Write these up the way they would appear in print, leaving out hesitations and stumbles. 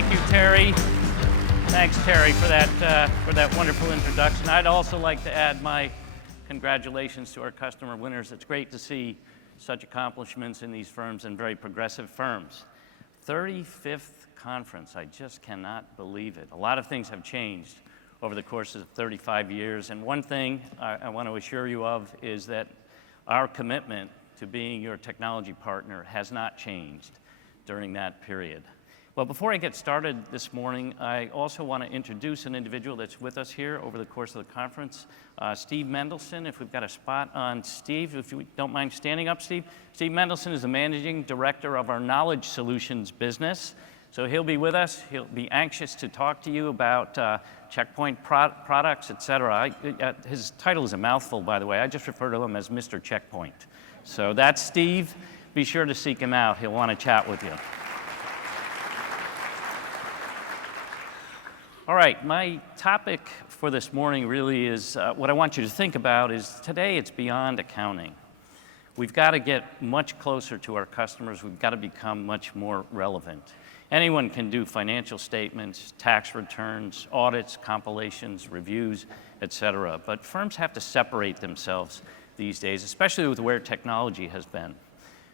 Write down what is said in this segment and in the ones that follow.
Thank you, Terry. Thanks, Terry, for that wonderful introduction. I'd also like to add my congratulations to our customer winners. It's great to see such accomplishments in these firms and very progressive firms. 35th conference, I just cannot believe it. A lot of things have changed over the course of 35 years, and one thing I want to assure you of is that our commitment to being your technology partner has not changed during that period. Well, before I get started this morning, I also want to introduce an individual that's with us here over the course of the conference, Steve Mendelson. If we've got a spot on Steve, if you don't mind standing up, Steve. Steve Mendelson is the Managing Director of our Knowledge Solutions business. So he'll be with us. He'll be anxious to talk to you about Checkpoint products, et cetera. His title is a mouthful, by the way. I just refer to him as Mr. Checkpoint. So that's Steve. Be sure to seek him out. He'll want to chat with you. All right, my topic for this morning really is what I want you to think about is today it's beyond accounting. We've got to get much closer to our customers. We've got to become much more relevant. Anyone can do financial statements, tax returns, audits, compilations, reviews, et cetera. But firms have to separate themselves these days, especially with where technology has been.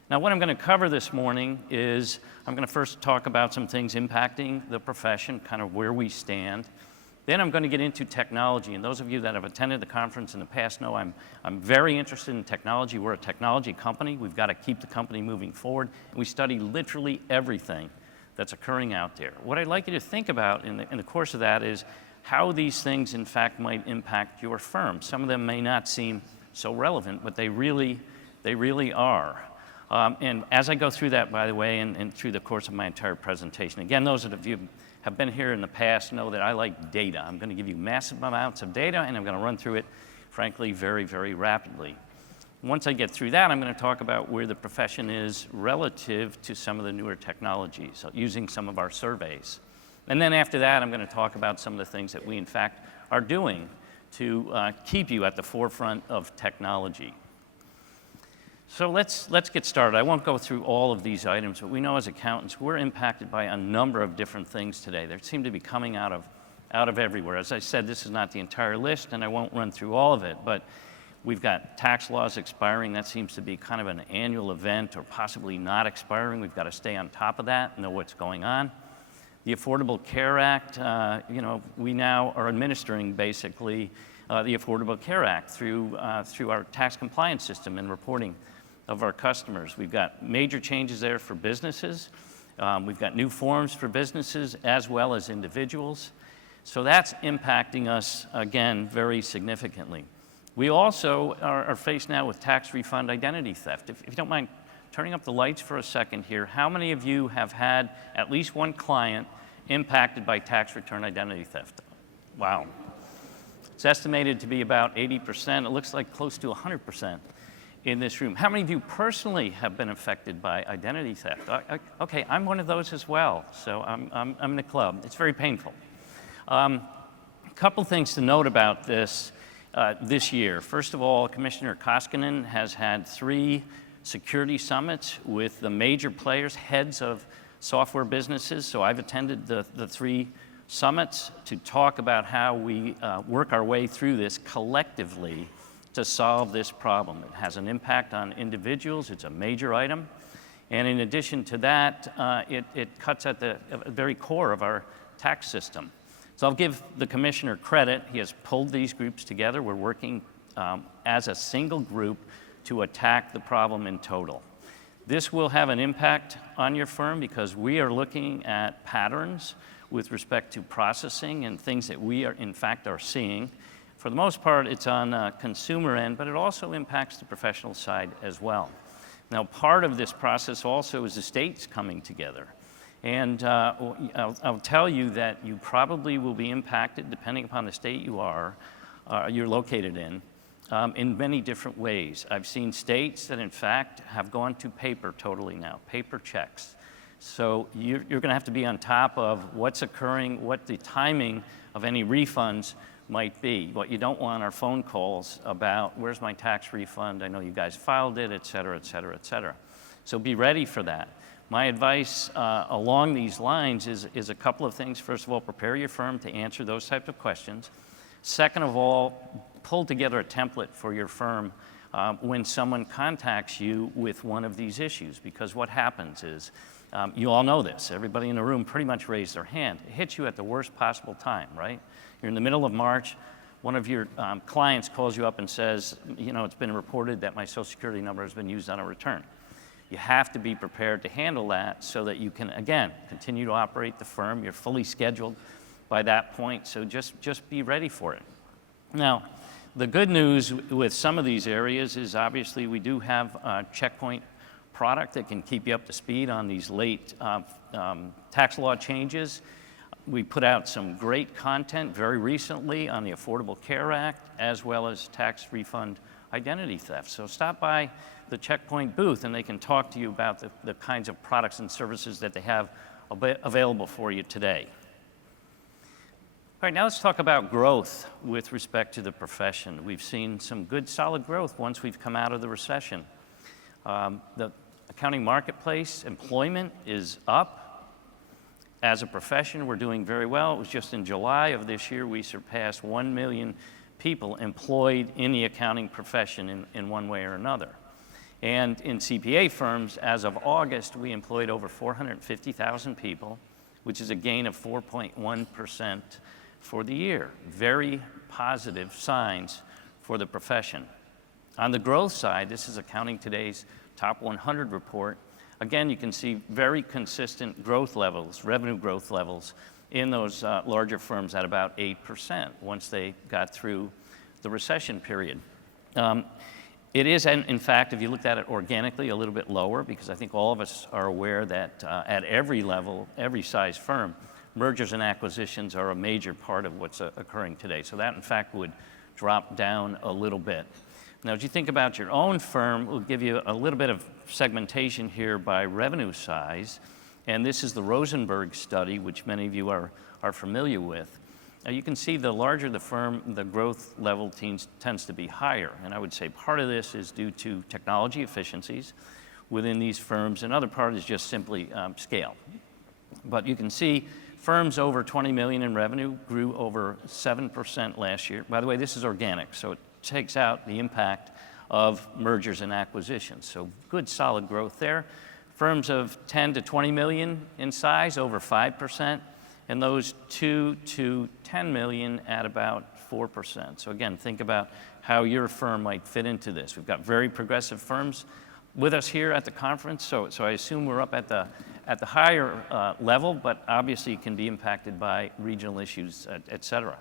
Now, what I'm going to cover this morning is I'm going to first talk about some things impacting the profession, kind of where we stand. Then I'm going to get into technology, and those of you that have attended the conference in the past know I'm very interested in technology. We're a technology company. We've got to keep the company moving forward, and we study literally everything that's occurring out there. What I'd like you to think about in the course of that is how these things, in fact, might impact your firm. Some of them may not seem so relevant, but they really are. And as I go through that, by the way, and through the course of my entire presentation, again, those of you who have been here in the past know that I like data. I'm going to give you massive amounts of data, and I'm going to run through it, frankly, very, very rapidly. Once I get through that, I'm going to talk about where the profession is relative to some of the newer technologies, using some of our surveys. And then after that, I'm going to talk about some of the things that we, in fact, are doing to keep you at the forefront of technology. So let's get started. I won't go through all of these items, but we know as accountants, we're impacted by a number of different things today. They seem to be coming out of everywhere. As I said, this is not the entire list, and I won't run through all of it, but we've got tax laws expiring. That seems to be kind of an annual event or possibly not expiring. We've got to stay on top of that, know what's going on. The Affordable Care Act, we now are administering basically the Affordable Care Act through our tax compliance system and reporting of our customers. We've got major changes there for businesses. We've got new forms for businesses as well as individuals. So that's impacting us, again, very significantly. We also are faced now with tax refund identity theft. If you don't mind turning up the lights for a second here, how many of you have had at least one client impacted by tax return identity theft? Wow. It's estimated to be about 80%. It looks like close to 100% in this room. How many of you personally have been affected by identity theft? Okay, I'm one of those as well, so I'm in the club. It's very painful. A couple things to note about this year. First of all, Commissioner Koskinen has had 3 security summits with the major players, heads of software businesses. So I've attended the 3 summits to talk about how we work our way through this collectively to solve this problem. It has an impact on individuals. It's a major item. And in addition to that, it cuts at the very core of our tax system. So I'll give the commissioner credit. He has pulled these groups together. We're working as a single group to attack the problem in total. This will have an impact on your firm because we are looking at patterns with respect to processing and things that we are, in fact, are seeing. For the most part, it's on the consumer end, but it also impacts the professional side as well. Now, part of this process also is the states coming together. And I'll tell you that you probably will be impacted, depending upon the state you're located in many different ways. I've seen states that, in fact, have gone to paper totally now, paper checks. So you're going to have to be on top of what's occurring, what the timing of any refunds might be. What you don't want are phone calls about, where's my tax refund? I know you guys filed it, et cetera, et cetera, et cetera. So be ready for that. My advice along these lines is a couple of things. First of all, prepare your firm to answer those types of questions. Second of all, pull together a template for your firm when someone contacts you with one of these issues, because what happens is, you all know this, everybody in the room pretty much raised their hand. It hits you at the worst possible time, right? You're in the middle of March, one of your clients calls you up and says, you know, it's been reported that my Social Security number has been used on a return. You have to be prepared to handle that so that you can, again, continue to operate the firm. You're fully scheduled by that point, so just be ready for it. Now, the good news with some of these areas is obviously we do have a checkpoint product that can keep you up to speed on these late tax law changes. We put out some great content very recently on the Affordable Care Act, as well as tax refund identity theft. So stop by the Checkpoint booth and they can talk to you about the kinds of products and services that they have available for you today. All right, now let's talk about growth with respect to the profession. We've seen some good, solid growth once we've come out of the recession. The accounting marketplace, employment is up. As a profession, we're doing very well. It was just in July of this year, we surpassed 1 million people employed in the accounting profession in one way or another. And in CPA firms, as of August, we employed over 450,000 people, which is a gain of 4.1% for the year. Very positive signs for the profession. On the growth side, this is Accounting Today's Top 100 report. Again, you can see very consistent growth levels, revenue growth levels in those larger firms at about 8% once they got through the recession period. It is, in fact, if you looked at it organically, a little bit lower, because I think all of us are aware that at every level, every size firm, mergers and acquisitions are a major part of what's occurring today. So that, in fact, would drop down a little bit. Now, as you think about your own firm, we'll give you a little bit of segmentation here by revenue size. And this is the Rosenberg study, which many of you are familiar with. Now, you can see the larger the firm, the growth level tends to be higher. And I would say part of this is due to technology efficiencies within these firms. Another part is just simply scale. But you can see firms over 20 million in revenue grew over 7% last year. By the way, this is organic, so it takes out the impact of mergers and acquisitions. So good, solid growth there. Firms of 10 to 20 million in size, over 5%, and those 2 to 10 million at about 4%. So again, think about how your firm might fit into this. We've got very progressive firms with us here at the conference, so I assume we're up at the higher level, but obviously it can be impacted by regional issues, et cetera.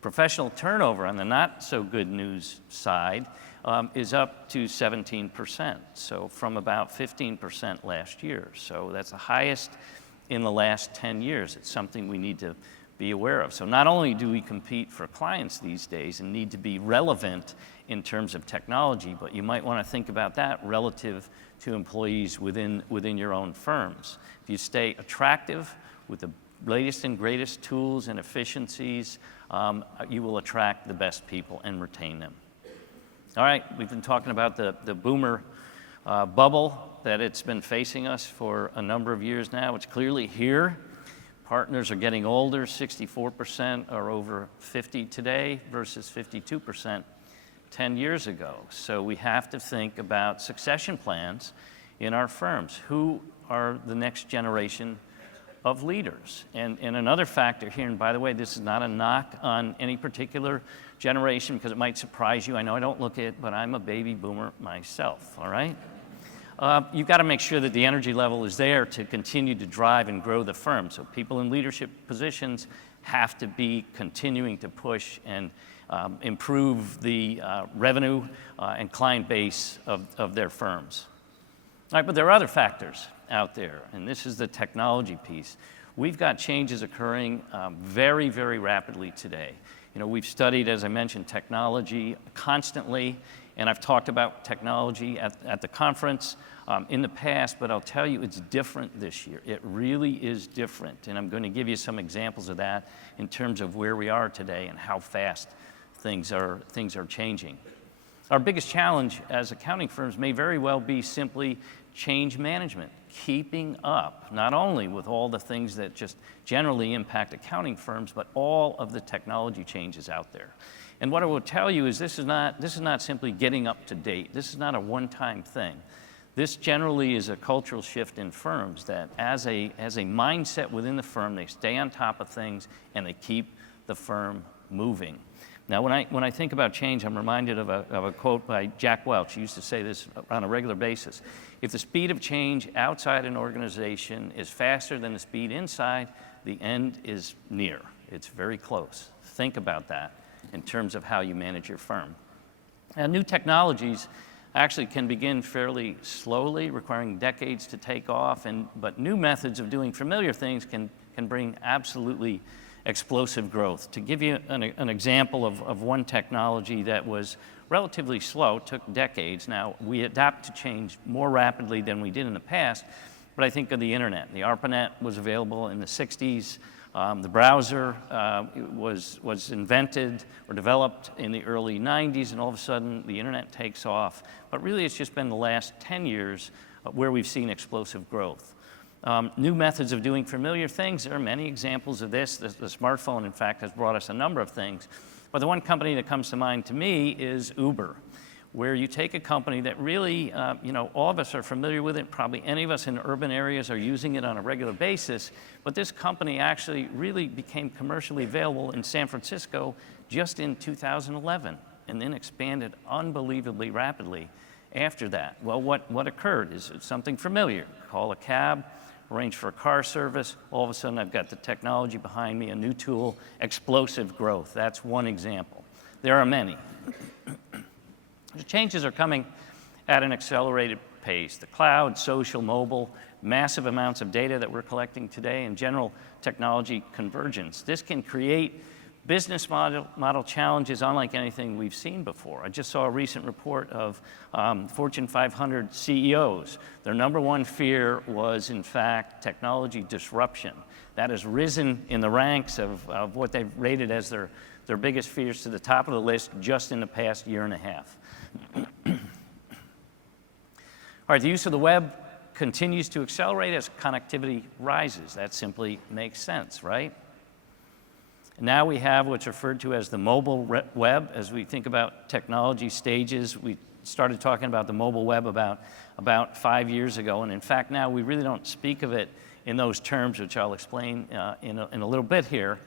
Professional turnover on the not so good news side is up to 17%, so from about 15% last year. So that's the highest in the last 10 years. It's something we need to be aware of. So not only do we compete for clients these days and need to be relevant in terms of technology, but you might want to think about that relative to employees within your own firms. If you stay attractive with the latest and greatest tools and efficiencies, you will attract the best people and retain them. All right, we've been talking about the boomer bubble that it's been facing us for a number of years now. It's clearly here. Partners are getting older. 64% are over 50 today versus 52% 10 years ago. So we have to think about succession plans in our firms. Who are the next generation of leaders? And another factor here, and by the way, this is not a knock on any particular generation because it might surprise you. I know I don't look it, but I'm a baby boomer myself, all right? You've got to make sure that the energy level is there to continue to drive and grow the firm. So people in leadership positions have to be continuing to push and improve the revenue and client base of their firms. All right, but there are other factors out there, and this is the technology piece. We've got changes occurring very, very rapidly today. You know, we've studied, as I mentioned, technology constantly, and I've talked about technology at the conference in the past, but I'll tell you it's different this year. It really is different, and I'm going to give you some examples of that in terms of where we are today and how fast things are changing. Our biggest challenge as accounting firms may very well be simply change management. keeping up, not only with all the things that just generally impact accounting firms, but all of the technology changes out there. And what I will tell you is this is not simply getting up to date. This is not a one-time thing. This generally is a cultural shift in firms that as a mindset within the firm, they stay on top of things and they keep the firm moving. Now, when I think about change, I'm reminded of a quote by Jack Welch. He used to say this on a regular basis. If the speed of change outside an organization is faster than the speed inside, the end is near. It's very close. Think about that in terms of how you manage your firm. And new technologies actually can begin fairly slowly, requiring decades to take off, but new methods of doing familiar things can bring absolutely explosive growth. To give you an example of one technology that was relatively slow, took decades. Now, we adapt to change more rapidly than we did in the past, but I think of the internet. The ARPANET was available in the 60s. The browser was invented or developed in the early 90s, and all of a sudden the internet takes off. But really it's just been the last 10 years where we've seen explosive growth. New methods of doing familiar things, there are many examples of this. The smartphone, in fact, has brought us a number of things. But the one company that comes to mind to me is Uber, where you take a company that really, all of us are familiar with it, probably any of us in urban areas are using it on a regular basis, but this company actually really became commercially available in San Francisco just in 2011, and then expanded unbelievably rapidly after that. Well, what occurred is something familiar. Call a cab, arrange for a car service, all of a sudden I've got the technology behind me, a new tool, explosive growth. That's one example. There are many. The changes are coming at an accelerated pace. The cloud, social, mobile, massive amounts of data that we're collecting today, and general technology convergence. This can create business model challenges unlike anything we've seen before. I just saw a recent report of Fortune 500 CEOs. Their number one fear was, in fact, technology disruption. That has risen in the ranks of what they've rated as their biggest fears to the top of the list just in the past year and a half. All right, the use of the web continues to accelerate as connectivity rises. That simply makes sense, right? Now we have what's referred to as the mobile web. As we think about technology stages, we started talking about the mobile web about 5 years ago, and in fact now we really don't speak of it in those terms, which I'll explain in a little bit here.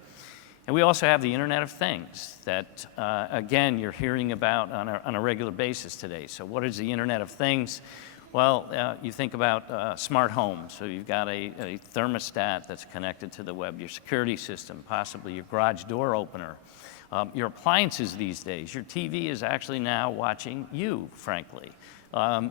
And we also have the Internet of Things that, again, you're hearing about on a regular basis today. So what is the Internet of Things? Well, you think about smart homes. So you've got a thermostat that's connected to the web, your security system, possibly your garage door opener, your appliances these days. Your TV is actually now watching you, frankly.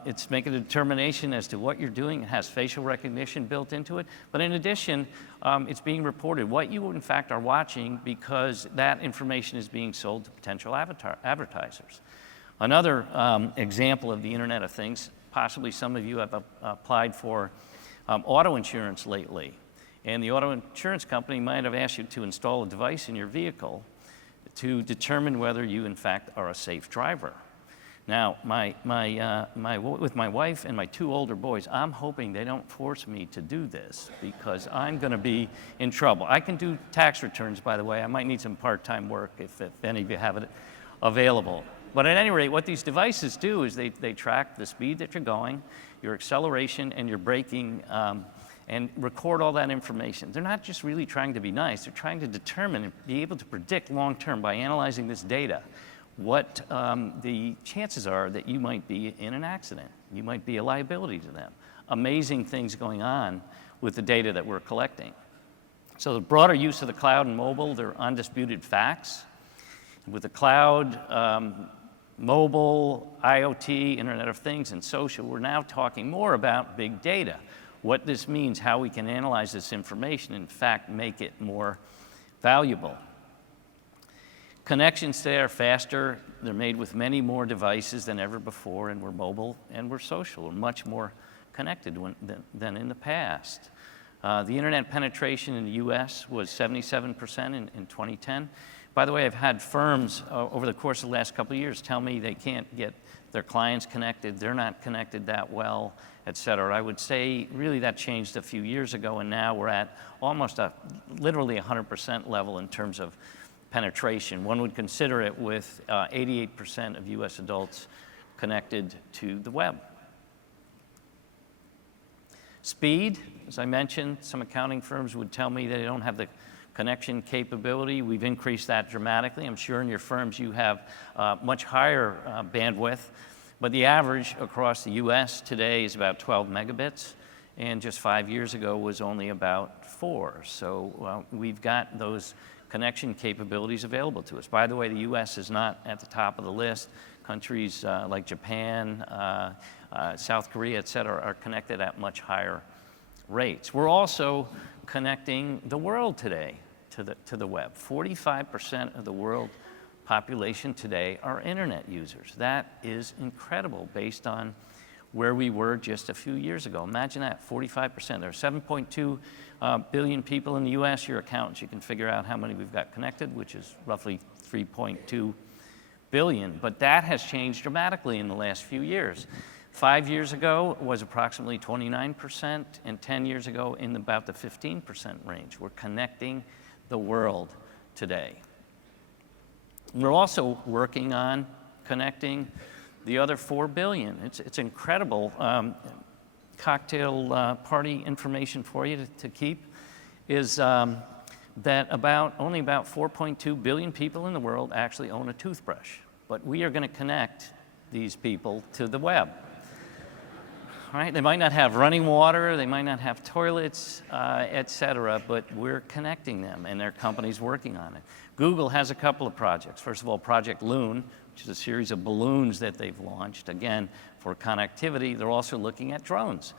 It's making a determination as to what you're doing. It has facial recognition built into it. But in addition, it's being reported what you, in fact, are watching because that information is being sold to potential advertisers. Another example of the Internet of Things, possibly some of you have applied for auto insurance lately. And the auto insurance company might have asked you to install a device in your vehicle to determine whether you, in fact, are a safe driver. Now, with my wife and my 2 older boys, I'm hoping they don't force me to do this because I'm going to be in trouble. I can do tax returns, by the way. I might need some part-time work if any of you have it available. But at any rate, what these devices do is they track the speed that you're going, your acceleration, and your braking, and record all that information. They're not just really trying to be nice. They're trying to determine and be able to predict long-term by analyzing this data what the chances are that you might be in an accident. You might be a liability to them. Amazing things going on with the data that we're collecting. So the broader use of the cloud and mobile, they're undisputed facts. With the cloud, mobile, IoT, Internet of Things, and social, we're now talking more about big data. What this means, how we can analyze this information, in fact, make it more valuable. Connections today are faster. They're made with many more devices than ever before, and we're mobile and we're social. We're much more connected than in the past. The internet penetration in the US was 77% in 2010. By the way, I've had firms over the course of the last couple of years tell me they can't get their clients connected, they're not connected that well, et cetera. I would say really that changed a few years ago, and now we're at almost literally 100% level in terms of penetration. One would consider it with 88% of US adults connected to the web. Speed, as I mentioned, some accounting firms would tell me they don't have the connection capability. We've increased that dramatically. I'm sure in your firms you have much higher bandwidth, but the average across the US today is about 12 megabits, and just 5 years ago was only about 4. So we've got those connection capabilities available to us. By the way, the US is not at the top of the list. Countries like Japan, South Korea, et cetera, are connected at much higher rates. We're also connecting the world today to the web. 45% of the world population today are internet users. That is incredible based on where we were just a few years ago. Imagine that, 45%. There are 7.2 billion people in the US. You're accountants, you can figure out how many we've got connected, which is roughly 3.2 billion. But that has changed dramatically in the last few years. 5 years ago it was approximately 29%, and 10 years ago in about the 15% range. We're connecting the world today. We're also working on connecting the other 4 billion. It's incredible. Cocktail party information for you to keep is that only about 4.2 billion people in the world actually own a toothbrush. But we are going to connect these people to the web. Right? They might not have running water, they might not have toilets, et cetera, but we're connecting them, and there are companies working on it. Google has a couple of projects. First of all, Project Loon, which is a series of balloons that they've launched, again, for connectivity. They're also looking at drones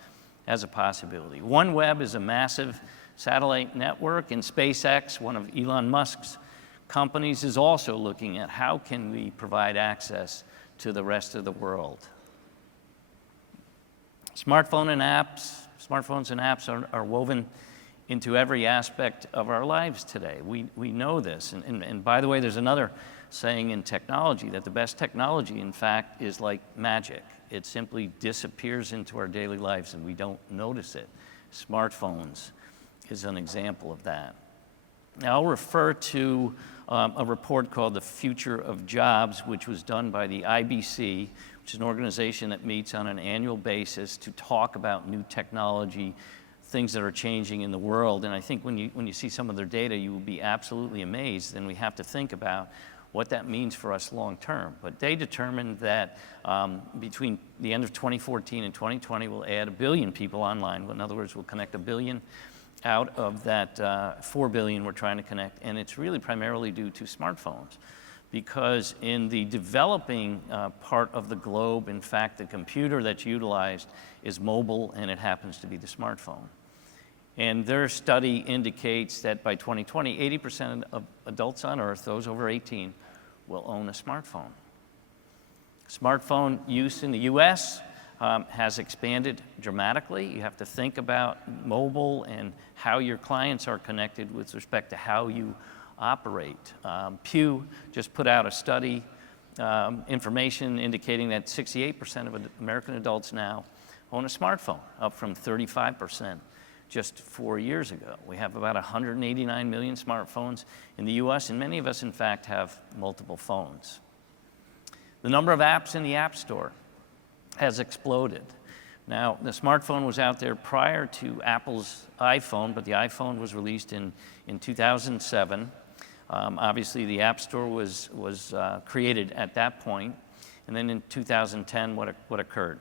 as a possibility. OneWeb is a massive satellite network, and SpaceX, one of Elon Musk's companies, is also looking at how can we provide access to the rest of the world. Smartphones and apps are woven into every aspect of our lives today. We know this. And by the way, there's another saying in technology that the best technology, in fact, is like magic. It simply disappears into our daily lives and we don't notice it. Smartphones is an example of that. Now, I'll refer to a report called The Future of Jobs, which was done by the IBC, which is an organization that meets on an annual basis to talk about new technology, things that are changing in the world. And I think when you see some of their data, you will be absolutely amazed. And we have to think about what that means for us long term. But they determined that between the end of 2014 and 2020, we'll add 1 billion people online. In other words, we'll connect 1 billion out of that 4 billion we're trying to connect. And it's really primarily due to smartphones. Because in the developing part of the globe, in fact, the computer that's utilized is mobile, and it happens to be the smartphone. And their study indicates that by 2020, 80% of adults on Earth, those over 18, will own a smartphone. Smartphone use in the US has expanded dramatically. You have to think about mobile and how your clients are connected with respect to how you operate. Pew just put out a study, information indicating that 68% of American adults now own a smartphone, up from 35% just 4 years ago. We have about 189 million smartphones in the US, and many of us, in fact, have multiple phones. The number of apps in the App Store has exploded. Now, the smartphone was out there prior to Apple's iPhone, but the iPhone was released in 2007. Obviously, the App Store was created at that point. And then in 2010, what occurred?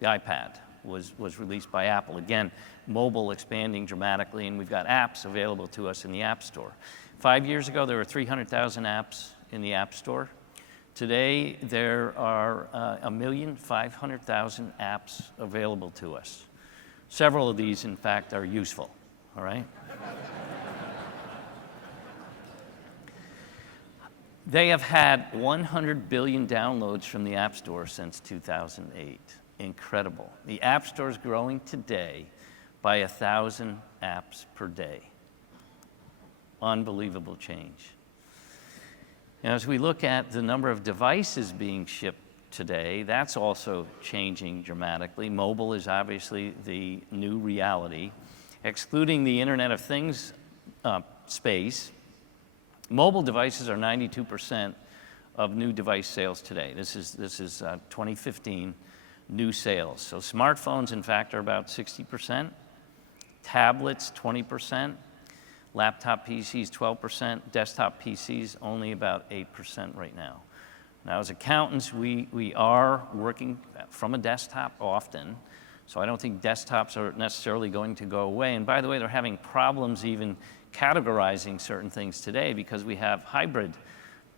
The iPad was released by Apple. Again, mobile expanding dramatically, and we've got apps available to us in the App Store. 5 years ago, there were 300,000 apps in the App Store. Today, there are 1,500,000 apps available to us. Several of these, in fact, are useful, all right? They have had 100 billion downloads from the App Store since 2008. Incredible. The App Store is growing today by 1,000 apps per day. Unbelievable change. Now, as we look at the number of devices being shipped today. That's also changing dramatically. Mobile is obviously the new reality. Excluding the Internet of Things space, mobile devices are 92% of new device sales today. This is 2015 new sales. So smartphones, in fact, are about 60%, tablets 20%, laptop PCs 12%, desktop PCs only about 8% right now. Now, as accountants, we are working from a desktop often, so I don't think desktops are necessarily going to go away. And by the way, they're having problems even categorizing certain things today because we have hybrid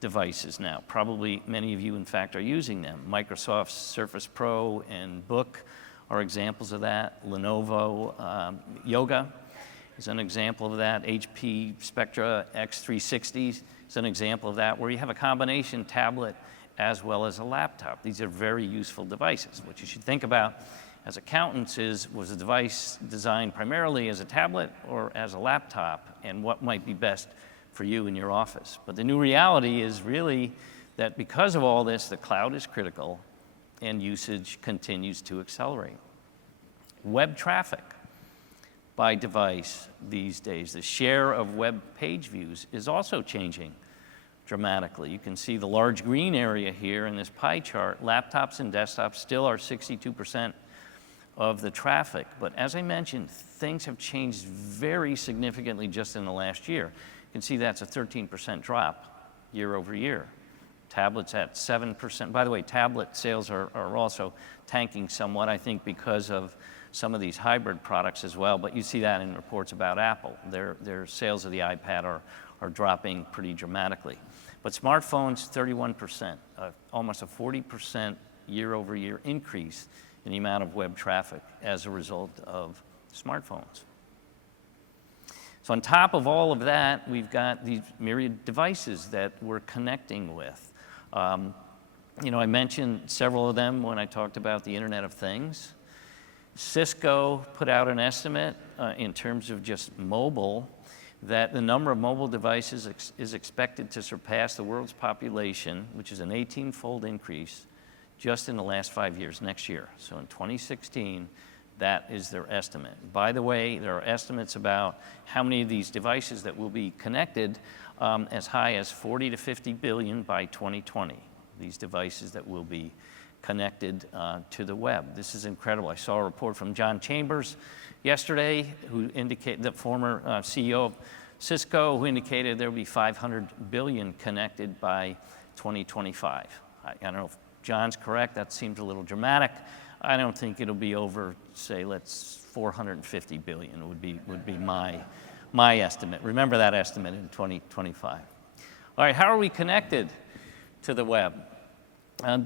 devices now. Probably many of you, in fact, are using them. Microsoft's Surface Pro and Book are examples of that. Lenovo Yoga is an example of that. HP Spectra X360 is an example of that, where you have a combination tablet as well as a laptop. These are very useful devices. What you should think about as accountants is, was the device designed primarily as a tablet or as a laptop, and what might be best for you in your office? But the new reality is really that because of all this, the cloud is critical and usage continues to accelerate. Web traffic by device these days, the share of web page views is also changing dramatically. You can see the large green area here in this pie chart. Laptops and desktops still are 62% of the traffic. But as I mentioned, things have changed very significantly just in the last year. You can see that's a 13% drop year over year. Tablets at 7%. By the way, tablet sales are also tanking somewhat, I think, because of some of these hybrid products as well. But you see that in reports about Apple. Their sales of the iPad are dropping pretty dramatically. But smartphones, 31%, almost a 40% year over year increase in the amount of web traffic as a result of smartphones. So on top of all of that, we've got these myriad devices that we're connecting with. I mentioned several of them when I talked about the Internet of Things. Cisco put out an estimate in terms of just mobile, that the number of mobile devices is expected to surpass the world's population, which is an 18-fold increase just in the last 5 years, next year. So in 2016, that is their estimate. By the way, there are estimates about how many of these devices that will be connected, as high as 40 to 50 billion by 2020, these devices that will be connected to the web. This is incredible. I saw a report from John Chambers yesterday, who indicated, the former CEO of Cisco, who indicated there will be 500 billion connected by 2025. I don't know if John's correct. That seems a little dramatic. I don't think it'll be over, say, 450 billion would be my estimate. Remember that estimate in 2025. All right, how are we connected to the web?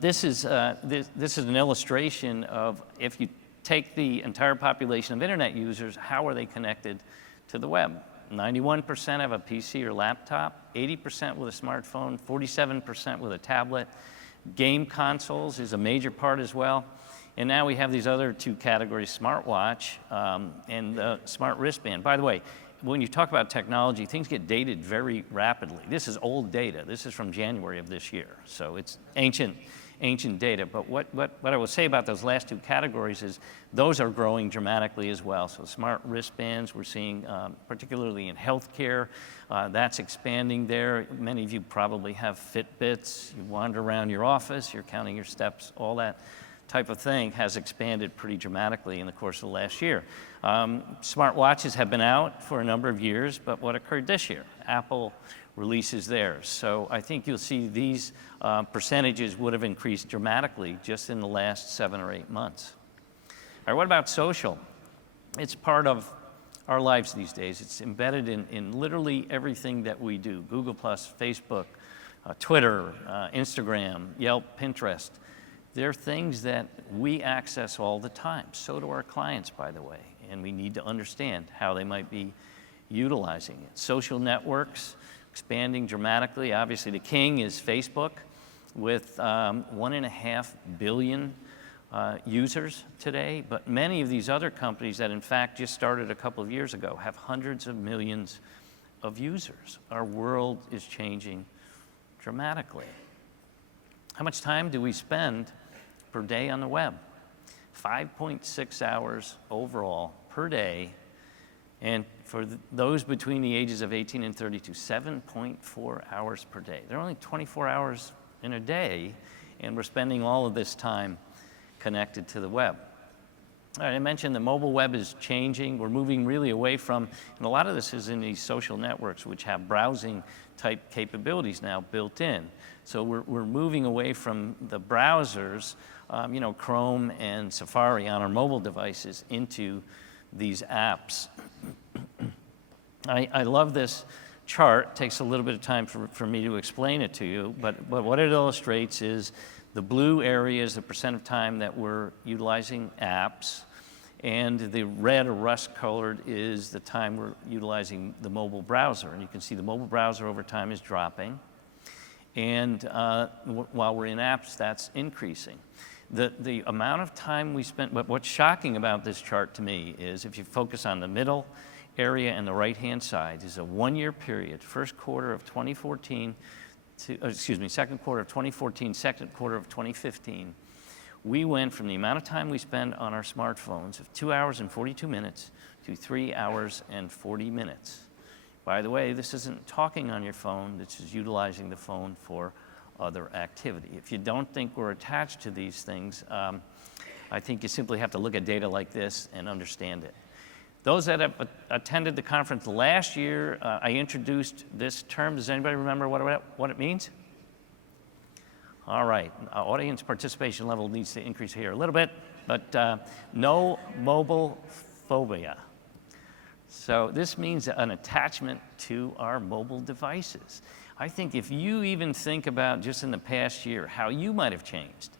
This is an illustration of, if you take the entire population of internet users, how are they connected to the web? 91% have a PC or laptop, 80% with a smartphone, 47% with a tablet. Game consoles is a major part as well. And now we have these other two categories, smartwatch and smart wristband. By the way, when you talk about technology, things get dated very rapidly. This is old data. This is from January of this year, so it's ancient data. But what I will say about those last two categories is those are growing dramatically as well. So smart wristbands, we're seeing particularly in healthcare, that's expanding there. Many of you probably have Fitbits. You wander around your office, you're counting your steps, all that type of thing has expanded pretty dramatically in the course of the last year. Smartwatches have been out for a number of years, but what occurred this year? Apple releases theirs. So I think you'll see these percentages would have increased dramatically just in the last 7 or 8 months. All right, what about social? It's part of our lives these days. It's embedded in literally everything that we do. Google+, Facebook, Twitter, Instagram, Yelp, Pinterest. They're things that we access all the time. So do our clients, by the way, and we need to understand how they might be utilizing it. Social networks expanding dramatically. Obviously, the king is Facebook with 1.5 billion users today, but many of these other companies that in fact just started a couple of years ago have hundreds of millions of users. Our world is changing dramatically. How much time do we spend per day on the web. 5.6 hours overall per day. And for those between the ages of 18 and 32, 7.4 hours per day. There are only 24 hours in a day, and we're spending all of this time connected to the web. All right, I mentioned the mobile web is changing. We're moving really away from, and a lot of this is in these social networks, which have browsing type capabilities now built in. So we're moving away from the browsers, Chrome and Safari on our mobile devices, into these apps. I love this chart. It takes a little bit of time for me to explain it to you, but what it illustrates is the blue area is the percent of time that we're utilizing apps, and the red or rust-colored is the time we're utilizing the mobile browser. And you can see the mobile browser over time is dropping, and while we're in apps, that's increasing. The amount of time we spend, but what's shocking about this chart to me is if you focus on the middle area and the right-hand side, is a one-year period, first quarter of 2014 second quarter of 2014, second quarter of 2015, we went from the amount of time we spend on our smartphones of 2 hours and 42 minutes to 3 hours and 40 minutes. By the way, this isn't talking on your phone, this is utilizing the phone for other activity. If you don't think we're attached to these things, I think you simply have to look at data like this and understand it. Those that have attended the conference last year, I introduced this term. Does anybody remember what it means? All right, audience participation level needs to increase here a little bit, but no mobile phobia. So this means an attachment to our mobile devices. I think if you even think about just in the past year how you might have changed.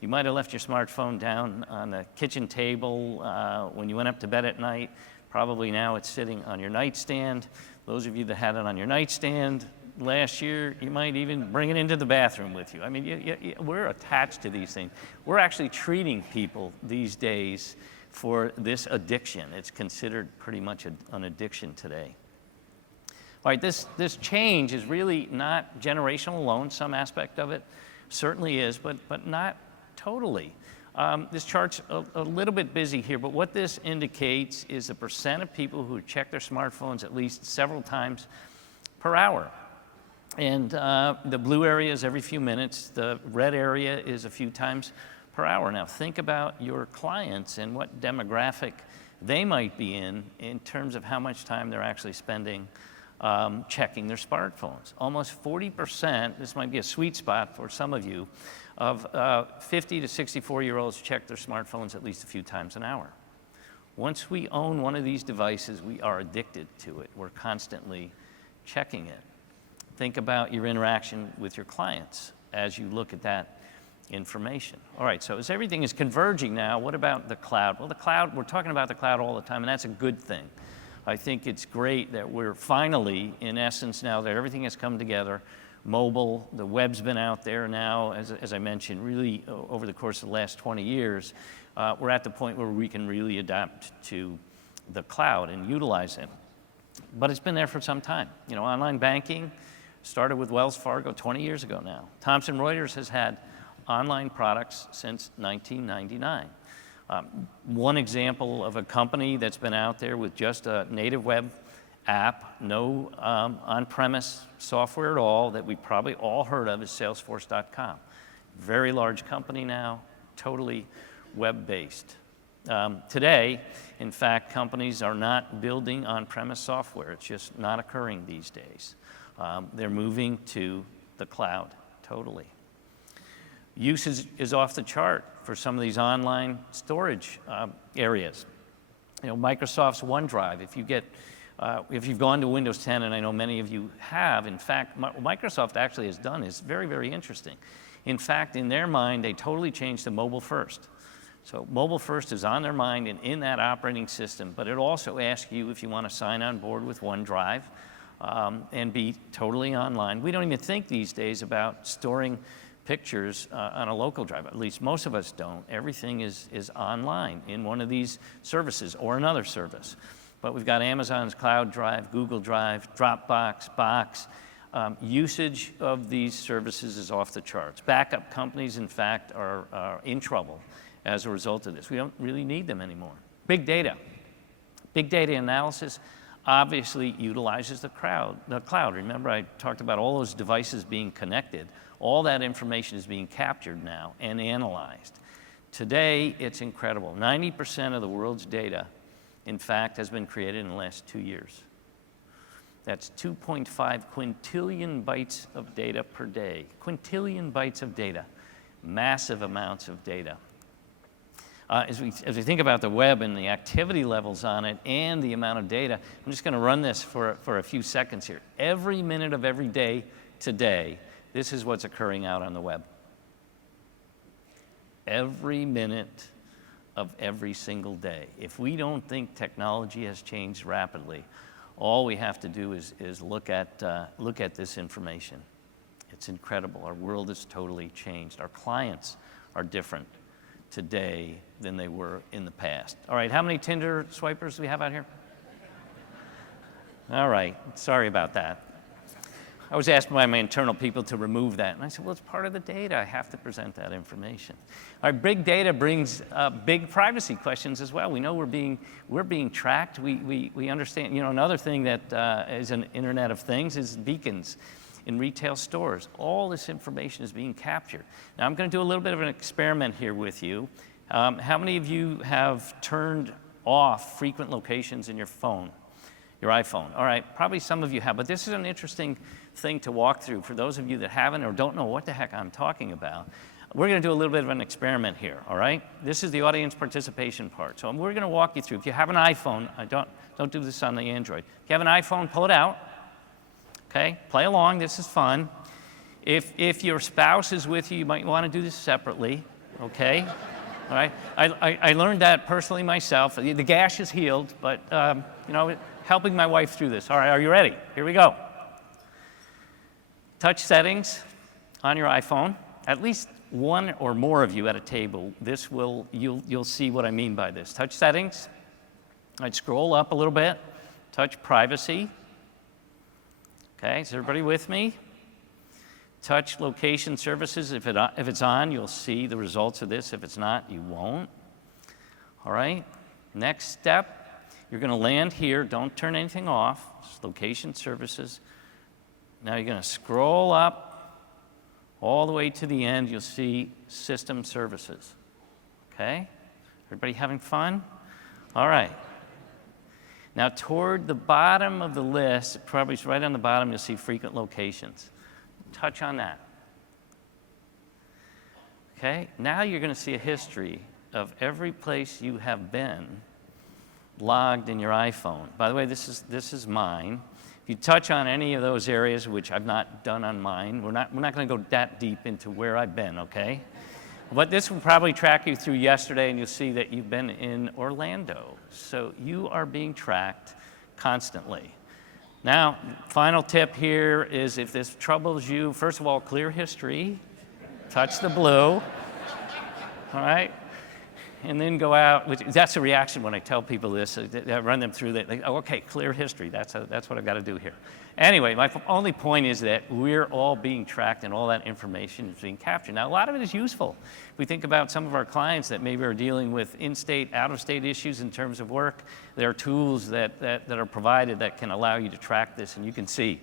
You might have left your smartphone down on the kitchen table when you went up to bed at night. Probably now it's sitting on your nightstand. Those of you that had it on your nightstand last year, you might even bring it into the bathroom with you. I mean, we're attached to these things. We're actually treating people these days for this addiction. It's considered pretty much an addiction today. All right, this change is really not generational alone. Some aspect of it certainly is, but not totally. This chart's a little bit busy here, but what this indicates is the percent of people who check their smartphones at least several times per hour. And the blue area is every few minutes. The red area is a few times per hour. Now think about your clients and what demographic they might be in terms of how much time they're actually spending checking their smartphones. Almost 40%, this might be a sweet spot for some of you, of 50 to 64-year-olds check their smartphones at least a few times an hour. Once we own one of these devices, we are addicted to it. We're constantly checking it. Think about your interaction with your clients as you look at that information. All right, so as everything is converging now, what about the cloud? Well, the cloud, we're talking about the cloud all the time, and that's a good thing. I think it's great that we're finally, in essence, now that everything has come together, mobile, the web's been out there now, as I mentioned, really over the course of the last 20 years, we're at the point where we can really adapt to the cloud and utilize it. But it's been there for some time. You know, online banking started with Wells Fargo 20 years ago now. Thomson Reuters has had online products since 1999. One example of a company that's been out there with just a native web app, no on-premise software at all, that we probably all heard of, is Salesforce.com. Very large company now, totally web-based. Today, in fact, companies are not building on-premise software. It's just not occurring these days. They're moving to the cloud, totally. Usage is off the chart for some of these online storage areas. You know, Microsoft's OneDrive, if you've gone to Windows 10, and I know many of you have, in fact, what Microsoft actually has done is very, very interesting. In fact, in their mind, they totally changed to mobile first. So mobile first is on their mind and in that operating system, but it also asks you if you want to sign on board with OneDrive and be totally online. We don't even think these days about storing pictures on a local drive. At least most of us don't. Everything is online in one of these services or another service. But we've got Amazon's Cloud Drive, Google Drive, Dropbox, Box, Usage of these services is off the charts. Backup companies, in fact, are in trouble as a result of this. We don't really need them anymore. Big data. Big data analysis obviously utilizes the cloud. Remember, I talked about all those devices being connected. All that information is being captured now and analyzed. Today, it's incredible. 90% of the world's data, in fact, has been created in the last 2 years. That's 2.5 quintillion bytes of data per day. Quintillion bytes of data. Massive amounts of data. As we think about the web and the activity levels on it and the amount of data, I'm just going to run this for a few seconds here. Every minute of every day today, this is what's occurring out on the web. Every minute of every single day. If we don't think technology has changed rapidly, all we have to do is look at this information. It's incredible. Our world has totally changed. Our clients are different today than they were in the past. All right, how many Tinder swipers do we have out here? All right, sorry about that. I was asked by my internal people to remove that, and I said, well, it's part of the data. I have to present that information. All right, big data brings big privacy questions as well. We know we're being tracked. We understand, another thing that is an Internet of Things is beacons in retail stores. All this information is being captured. Now, I'm going to do a little bit of an experiment here with you. How many of you have turned off frequent locations in your phone, your iPhone? All right, probably some of you have, but this is an interesting thing to walk through for those of you that haven't or don't know what the heck I'm talking about. We're going to do a little bit of an experiment here, all right? This is the audience participation part. So we're going to walk you through. If you have an iPhone, don't do this on the Android. If you have an iPhone, pull it out. Okay, play along, this is fun. If your spouse is with you, you might want to do this separately, okay? All right, I learned that personally myself. The gash is healed, but helping my wife through this. All right, are you ready? Here we go. Touch settings on your iPhone. At least one or more of you at a table, you'll see what I mean by this. Touch settings. I'd scroll up a little bit. Touch privacy. Okay, is everybody with me? Touch location services. If it's on, you'll see the results of this. If it's not, you won't. All right, next step, you're going to land here. Don't turn anything off. It's location services. Now you're going to scroll up all the way to the end. You'll see system services. Okay, everybody having fun? All right. Now, toward the bottom of the list, probably right on the bottom, you'll see frequent locations. Touch on that. Okay? Now you're going to see a history of every place you have been logged in your iPhone. By the way, this is mine. If you touch on any of those areas, which I've not done on mine, we're not going to go that deep into where I've been, okay? But this will probably track you through yesterday, and you'll see that you've been in Orlando. So you are being tracked constantly. Now, final tip here is if this troubles you, first of all, clear history. Touch the blue. All right? And then go out. That's the reaction when I tell people this. I run them through that. Oh, okay, clear history. That's what I've got to do here. Anyway, my only point is that we're all being tracked and all that information is being captured. Now, a lot of it is useful. If we think about some of our clients that maybe are dealing with in-state, out-of-state issues in terms of work, there are tools that are provided that can allow you to track this, and you can see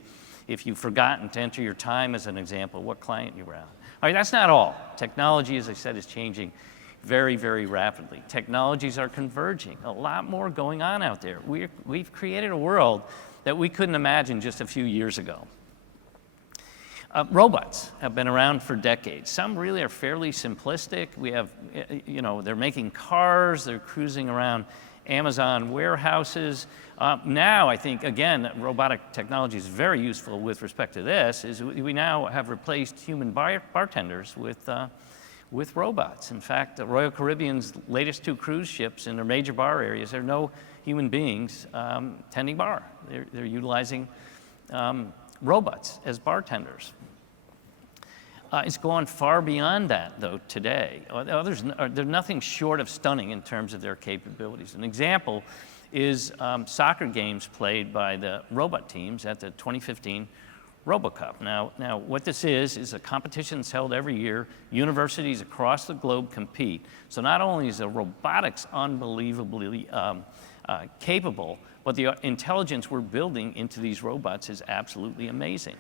if you've forgotten to enter your time, as an example, what client you were on. All right, that's not all. Technology, as I said, is changing very, very rapidly. Technologies are converging. A lot more going on out there. We've created a world that we couldn't imagine just a few years ago. Robots have been around for decades. Some really are fairly simplistic. We have, they're making cars, they're cruising around Amazon warehouses. Now, I think, again, robotic technology is very useful with respect to this, is we now have replaced human bartenders with robots. In fact, the Royal Caribbean's latest 2 cruise ships in their major bar areas, there are no human beings tending bar. They're utilizing robots as bartenders. It's gone far beyond that, though, today. They're nothing short of stunning in terms of their capabilities. An example is soccer games played by the robot teams at the 2015 RoboCup. Now, what this is a competition that's held every year. Universities across the globe compete. So not only is the robotics unbelievably capable, but the intelligence we're building into these robots is absolutely amazing.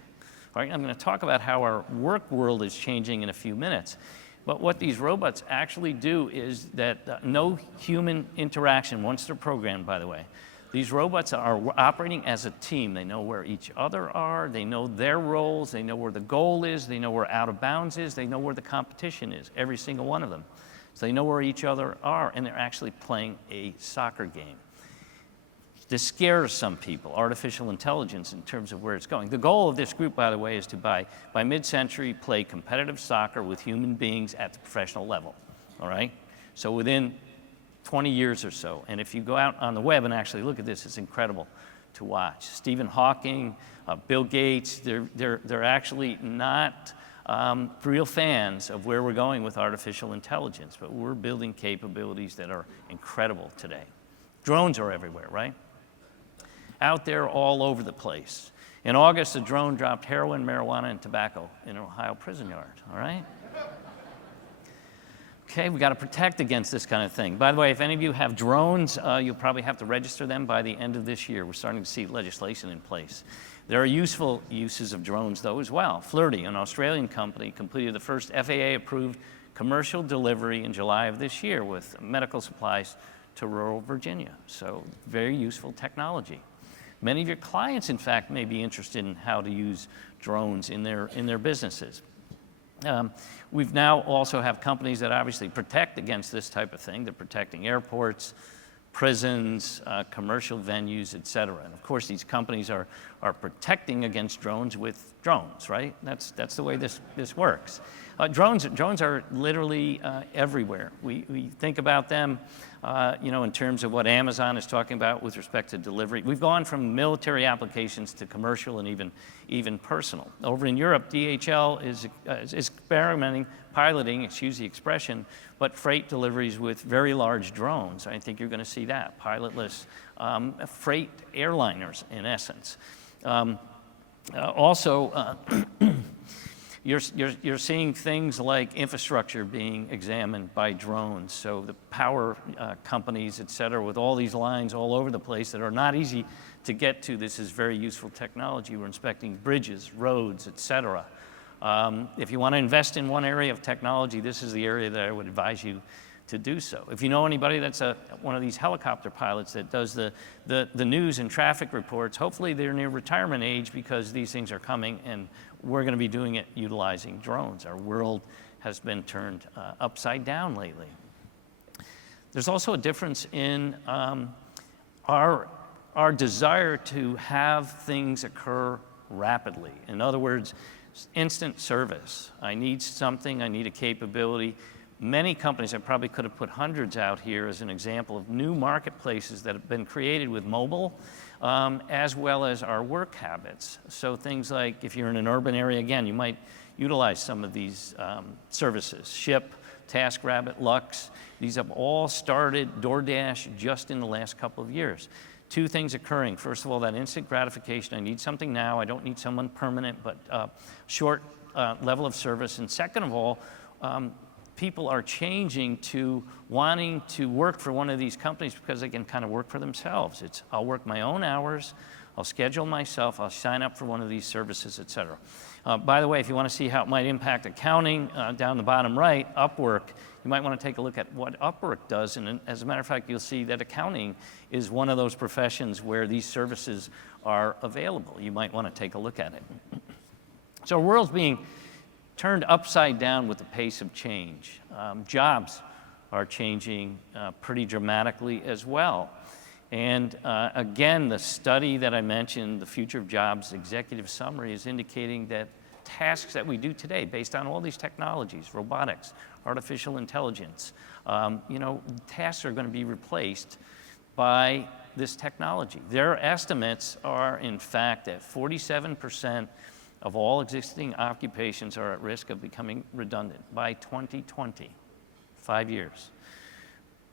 All right, I'm going to talk about how our work world is changing in a few minutes. But what these robots actually do is that no human interaction, once they're programmed, by the way. These robots are operating as a team. They know where each other are, they know their roles, they know where the goal is, they know where out of bounds is, they know where the competition is, every single one of them. So they know where each other are, and they're actually playing a soccer game. This scares some people, artificial intelligence, in terms of where it's going. The goal of this group, by the way, is to, by mid-century, play competitive soccer with human beings at the professional level, all right? So within 20 years or so. And if you go out on the web and actually look at this, it's incredible to watch. Stephen Hawking, Bill Gates, they're actually not real fans of where we're going with artificial intelligence, but we're building capabilities that are incredible today. Drones are everywhere, right? Out there all over the place. In August, a drone dropped heroin, marijuana, and tobacco in an Ohio prison yard, all right? Okay, we got to protect against this kind of thing. By the way, if any of you have drones, you'll probably have to register them by the end of this year. We're starting to see legislation in place. There are useful uses of drones, though, as well. Flirty, an Australian company, completed the first FAA-approved commercial delivery in July of this year with medical supplies to rural Virginia. So very useful technology. Many of your clients, in fact, may be interested in how to use drones in their businesses. We've now also have companies that obviously protect against this type of thing. They're protecting airports, prisons, commercial venues, et cetera. And of course, these companies are protecting against drones with drones, right? That's the way this works. Drones are literally everywhere. We think about them, in terms of what Amazon is talking about with respect to delivery. We've gone from military applications to commercial and even personal. Over in Europe, DHL is experimenting, piloting, excuse the expression, but freight deliveries with very large drones. I think you're going to see that, pilotless freight airliners, in essence. You're seeing things like infrastructure being examined by drones. So the power companies, et cetera, with all these lines all over the place that are not easy to get to, this is very useful technology. We're inspecting bridges, roads, et cetera. If you want to invest in one area of technology, this is the area that I would advise you to do so. If you know anybody that's one of these helicopter pilots that does the news and traffic reports, hopefully they're near retirement age, because these things are coming and we're going to be doing it utilizing drones. Our world has been turned upside down lately. There's also a difference in our desire to have things occur rapidly. In other words, instant service. I need something, I need a capability. Many companies, I probably could have put hundreds out here as an example of new marketplaces that have been created with mobile, as well as our work habits. So things like, if you're in an urban area, again, you might utilize some of these services. Ship, TaskRabbit, Lux, these have all started, DoorDash, just in the last couple of years. Two things occurring. First of all, that instant gratification. I need something now. I don't need someone permanent, but short level of service. And second of all, people are changing to wanting to work for one of these companies because they can kind of work for themselves. It's, I'll work my own hours, I'll schedule myself, I'll sign up for one of these services, et cetera. By the way, if you want to see how it might impact accounting, down the bottom right, Upwork, you might want to take a look at what Upwork does. And as a matter of fact, you'll see that accounting is one of those professions where these services are available. You might want to take a look at it. So our world's being turned upside down with the pace of change. Jobs are changing pretty dramatically as well. And again, the study that I mentioned, the Future of Jobs Executive Summary, is indicating that tasks that we do today, based on all these technologies, robotics, artificial intelligence, tasks are going to be replaced by this technology. Their estimates are, in fact, that 47% of all existing occupations are at risk of becoming redundant by 2020, 5 years.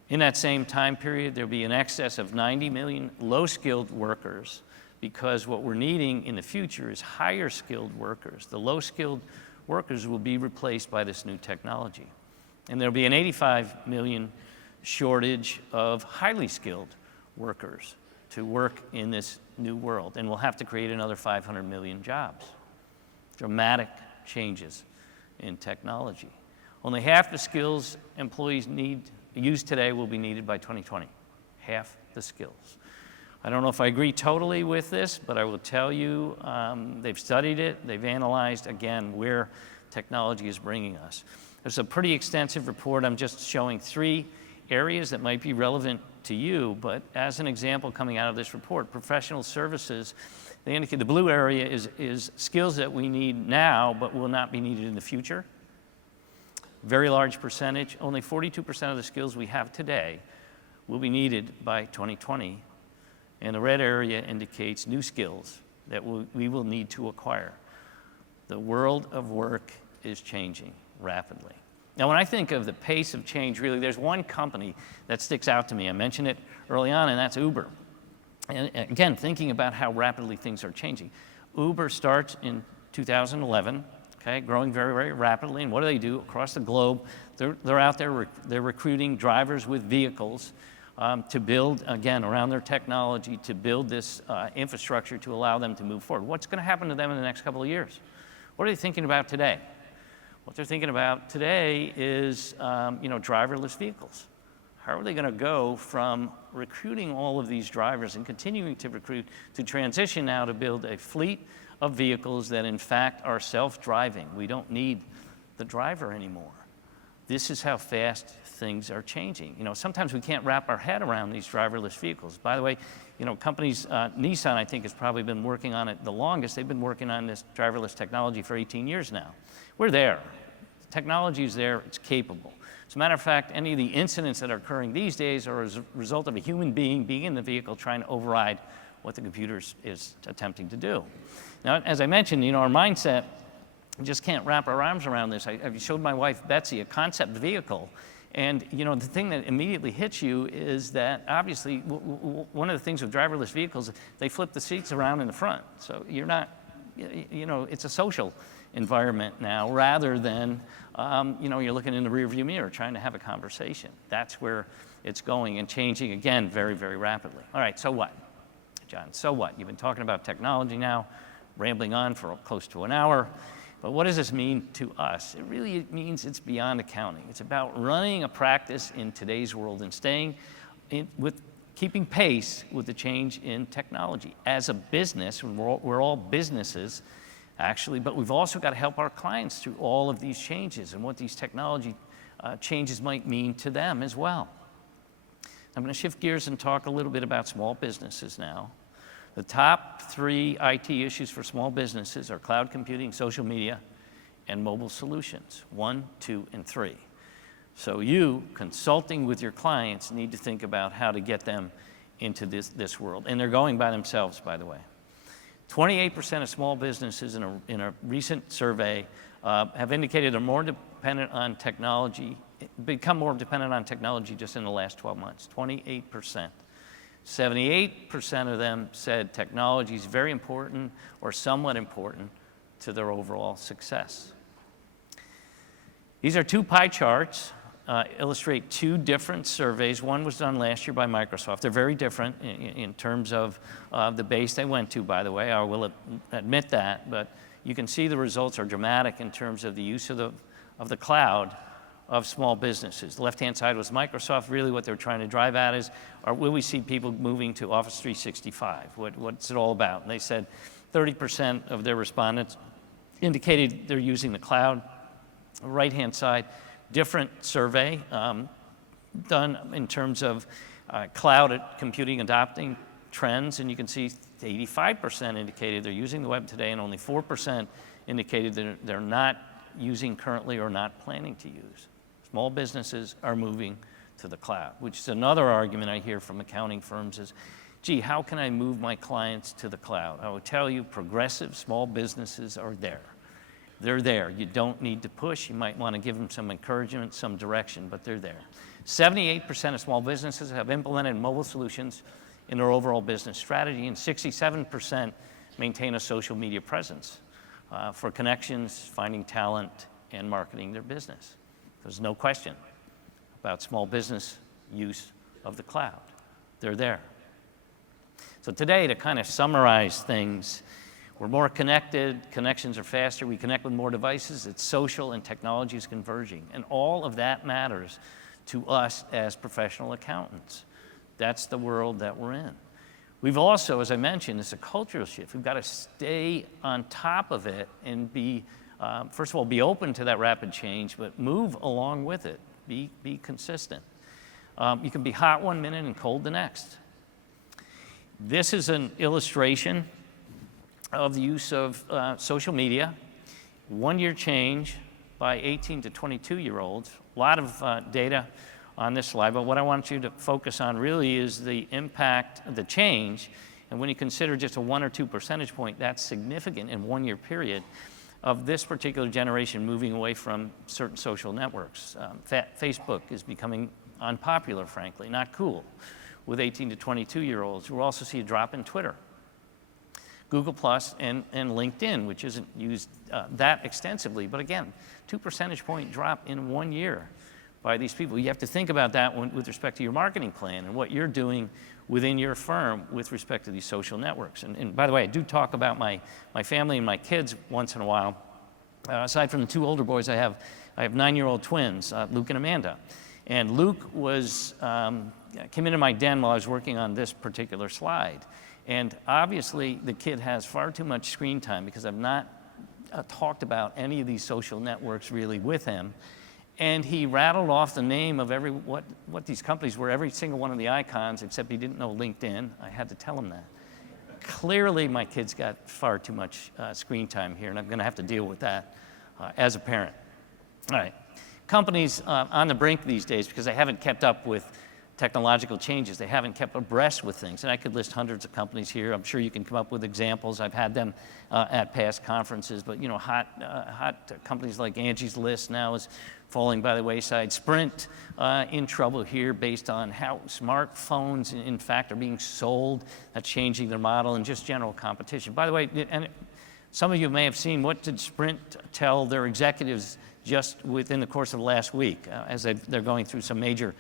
In that same time period, there'll be in excess of 90 million low-skilled workers because what we're needing in the future is higher skilled workers. The low skilled workers will be replaced by this new technology. And there'll be an 85 million shortage of highly skilled workers to work in this new world. And we'll have to create another 500 million jobs. Dramatic changes in technology. Only half the skills employees use today will be needed by 2020. Half the skills. I don't know if I agree totally with this, but I will tell you, they've studied it, they've analyzed, again, where technology is bringing us. There's a pretty extensive report. I'm just showing 3 areas that might be relevant to you, but as an example coming out of this report, professional services, they indicate the blue area is skills that we need now, but will not be needed in the future. Very large percentage, only 42% of the skills we have today will be needed by 2020. And the red area indicates new skills that we will need to acquire. The world of work is changing rapidly. Now, when I think of the pace of change, really, there's one company that sticks out to me. I mentioned it early on, and that's Uber. And again, thinking about how rapidly things are changing. Uber starts in 2011, okay, growing very, very rapidly. And what do? Across the globe, they're out there, they're recruiting drivers with vehicles to build, again, around their technology, to build this infrastructure to allow them to move forward. What's going to happen to them in the next couple of years? What are they thinking about today? What they're thinking about today is, driverless vehicles. How are they going to go from recruiting all of these drivers and continuing to recruit to transition now to build a fleet of vehicles that in fact are self-driving? We don't need the driver anymore. This is how fast things are changing. Sometimes we can't wrap our head around these driverless vehicles. By the way, companies, Nissan, I think, has probably been working on it the longest. They've been working on this driverless technology for 18 years now. We're there. The technology is there. It's capable. As a matter of fact, any of the incidents that are occurring these days are as a result of a human being in the vehicle trying to override what the computer is attempting to do. Now, as I mentioned, our mindset, we just can't wrap our arms around this. I showed my wife, Betsy, a concept vehicle. And, the thing that immediately hits you is that, obviously, one of the things with driverless vehicles, they flip the seats around in the front. So you're not, it's a social environment now rather than, you're looking in the rearview mirror trying to have a conversation. That's where it's going and changing, again, very, very rapidly. All right, so what? John, so what? You've been talking about technology now, rambling on for close to an hour. But what does this mean to us? It really means it's beyond accounting. It's about running a practice in today's world and keeping pace with the change in technology. As a business, we're all businesses, actually, but we've also got to help our clients through all of these changes and what these technology changes might mean to them as well. I'm going to shift gears and talk a little bit about small businesses now. The top 3 IT issues for small businesses are cloud computing, social media, and mobile solutions. 1, 2, and 3. So you, consulting with your clients, need to think about how to get them into this world. And they're going by themselves, by the way. 28% of small businesses in a recent survey have indicated they're more dependent on technology, become more dependent on technology just in the last 12 months. 28%. 78% of them said technology is very important or somewhat important to their overall success. These are 2 pie charts, illustrate 2 different surveys. One was done last year by Microsoft. They're very different in terms of the base they went to, by the way. I will admit that, but you can see the results are dramatic in terms of the use of the cloud of small businesses. The left-hand side was Microsoft. Really what they're trying to drive at is, will we see people moving to Office 365? What's it all about? And they said 30% of their respondents indicated they're using the cloud. The right-hand side, different survey done in terms of cloud computing adopting trends, and you can see 85% indicated they're using the web today, and only 4% indicated that they're not using currently or not planning to use. Small businesses are moving to the cloud, which is another argument I hear from accounting firms is, gee, how can I move my clients to the cloud? I will tell you, progressive small businesses are there. They're there. You don't need to push. You might want to give them some encouragement, some direction, but they're there. 78% of small businesses have implemented mobile solutions in their overall business strategy, and 67% maintain a social media presence for connections, finding talent, and marketing their business. There's no question about small business use of the cloud. They're there. So today, to kind of summarize things, we're more connected, connections are faster, we connect with more devices, it's social, and technology is converging. And all of that matters to us as professional accountants. That's the world that we're in. We've also, as I mentioned, it's a cultural shift. We've got to stay on top of it and be, first of all, be open to that rapid change, but move along with it. Be consistent. You can be hot one minute and cold the next. This is an illustration of the use of social media. 1 year change by 18 to 22-year-olds. A lot of data on this slide, but what I want you to focus on really is the impact, the change, and when you consider just a 1 or 2 percentage point, that's significant in 1 year period of this particular generation moving away from certain social networks. Facebook is becoming unpopular, frankly, not cool, with 18 to 22-year-olds. We'll also see a drop in Twitter, Google Plus, and LinkedIn, which isn't used that extensively, but again, 2 percentage point drop in 1 year by these people. You have to think about that with respect to your marketing plan and what you're doing within your firm with respect to these social networks. And by the way, I do talk about my family and my kids once in a while. Aside from the 2 older boys, I have 9-year-old twins, Luke and Amanda. And Luke came into my den while I was working on this particular slide. And obviously, the kid has far too much screen time because I've not talked about any of these social networks really with him. And he rattled off the name of what these companies were, every single one of the icons, except he didn't know LinkedIn. I had to tell him that. Clearly, my kid's got far too much screen time here, and I'm going to have to deal with that as a parent. All right. Companies on the brink these days because they haven't kept up with technological changes. They haven't kept abreast with things. And I could list hundreds of companies here. I'm sure you can come up with examples. I've had them at past conferences. But, you know, hot companies like Angie's List now is falling by the wayside. Sprint in trouble here based on how smartphones, in fact, are being sold. That's changing their model and just general competition. By the way, and some of you may have seen, what did Sprint tell their executives just within the course of last week as they're going through some major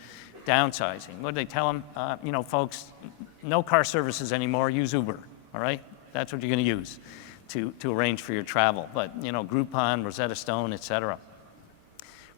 downsizing? What did they tell them? You know, folks, no car services anymore, use Uber, all right? That's what you're gonna use to arrange for your travel. But, you know, Groupon, Rosetta Stone, et cetera.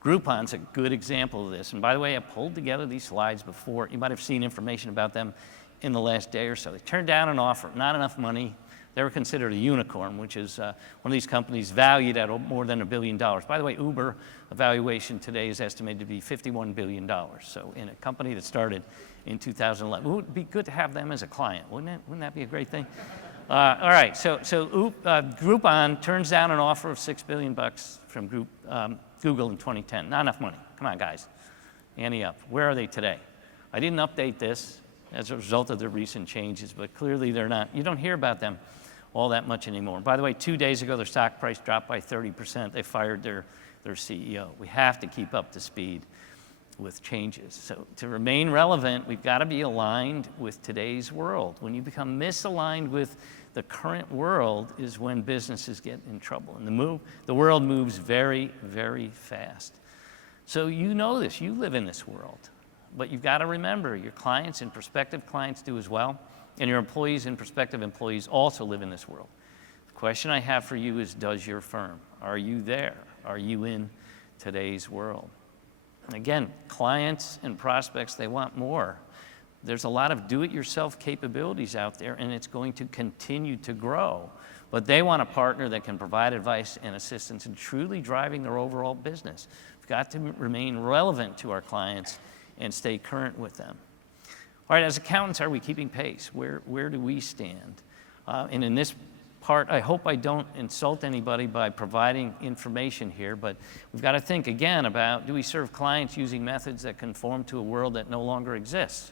Groupon's a good example of this. And by the way, I pulled together these slides before. You might have seen information about them in the last day or so. They turned down an offer, not enough money. They were considered a unicorn, which is one of these companies valued at more than $1 billion. By the way, Uber valuation today is estimated to be $51 billion. So in a company that started in 2011, it would be good to have them as a client, wouldn't it? Wouldn't that be a great thing? All right, so Groupon turns down an offer of $6 billion from Google in 2010. Not enough money. Come on, guys. Ante up. Where are they today? I didn't update this as a result of the recent changes, but clearly they're not. You don't hear about them all that much anymore. By the way, 2 days ago, their stock price dropped by 30%. They fired their CEO. We have to keep up to speed with changes. So to remain relevant, we've got to be aligned with today's world. When you become misaligned with the current world is when businesses get in trouble. And the world moves very, very fast. So you know this. You live in this world. But you've got to remember, your clients and prospective clients do as well. And your employees and prospective employees also live in this world. The question I have for you is, does your firm? Are you there? Are you in today's world? And again, clients and prospects, they want more. There's a lot of do-it-yourself capabilities out there, and it's going to continue to grow. But they want a partner that can provide advice and assistance in truly driving their overall business. We've got to remain relevant to our clients and stay current with them. All right, as accountants, are we keeping pace? Where do we stand? And in this part, I hope I don't insult anybody by providing information here, but we've got to think again about, do we serve clients using methods that conform to a world that no longer exists?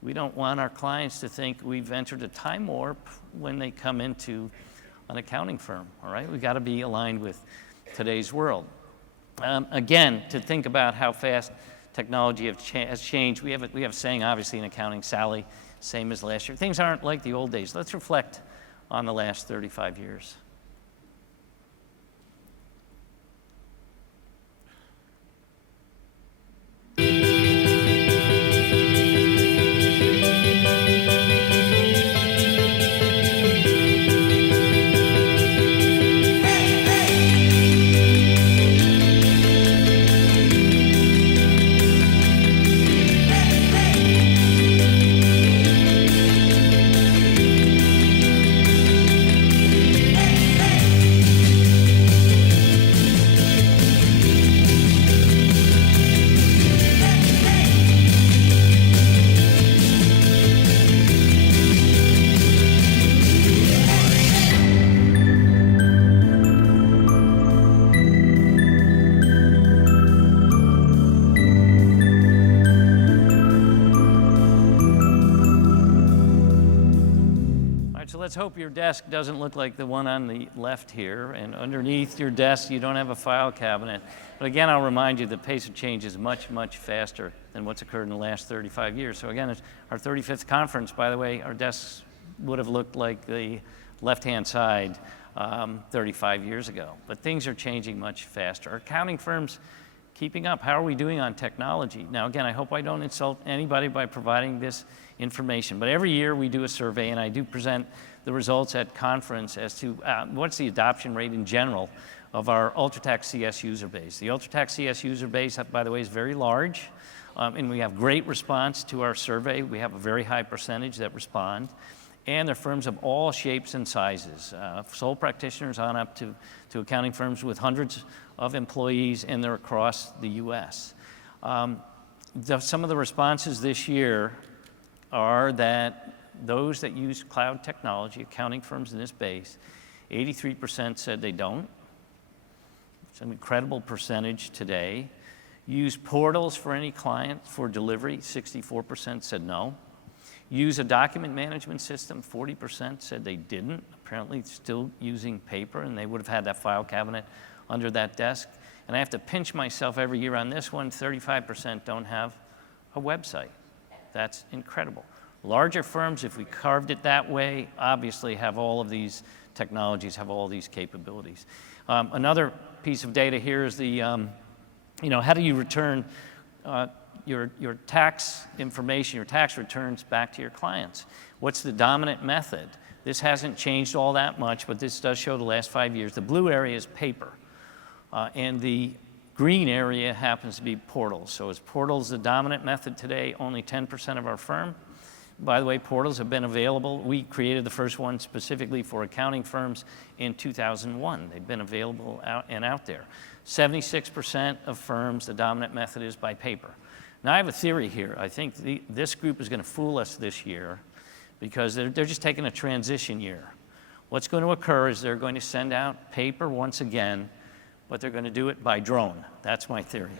We don't want our clients to think we've entered a time warp when they come into an accounting firm, all right? We've got to be aligned with today's world. Again, to think about how fast technology has changed. We have a saying, obviously, in accounting, Sally same as last year. Things aren't like the old days. Let's reflect on the last 35 years. Let's hope your desk doesn't look like the one on the left here, and underneath your desk you don't have a file cabinet. But again, I'll remind you the pace of change is much, much faster than what's occurred in the last 35 years. So again, it's our 35th conference, by the way, our desks would have looked like the left-hand side 35 years ago. But things are changing much faster. Are accounting firms keeping up? How are we doing on technology? Now again, I hope I don't insult anybody by providing this information, but every year we do a survey, and I do present the results at conference as to what's the adoption rate in general of our UltraTax CS user base. The UltraTax CS user base, by the way, is very large, and we have great response to our survey. We have a very high percentage that respond, and they're firms of all shapes and sizes, sole practitioners on up to accounting firms with hundreds of employees, and they're across the US. Some of the responses this year are that those that use cloud technology, accounting firms in this base, 83% said they don't. It's an incredible percentage today. Use portals for any client for delivery, 64% said no. Use a document management system, 40% said they didn't. Apparently still using paper, and they would have had that file cabinet under that desk. And I have to pinch myself every year on this one, 35% don't have a website. That's incredible. Larger firms, if we carved it that way, obviously have all of these technologies, have all these capabilities. Another piece of data here is the, how do you return your tax information, your tax returns back to your clients? What's the dominant method? This hasn't changed all that much, but this does show the last 5 years. The blue area is paper, and the green area happens to be portals. So is portals the dominant method today? Only 10% of our firm. By the way, portals have been available. We created the first one specifically for accounting firms in 2001. They've been available out there. 76% of firms, the dominant method is by paper. Now I have a theory here. I think this group is going to fool us this year because they're just taking a transition year. What's going to occur is they're going to send out paper once again, but they're going to do it by drone. That's my theory.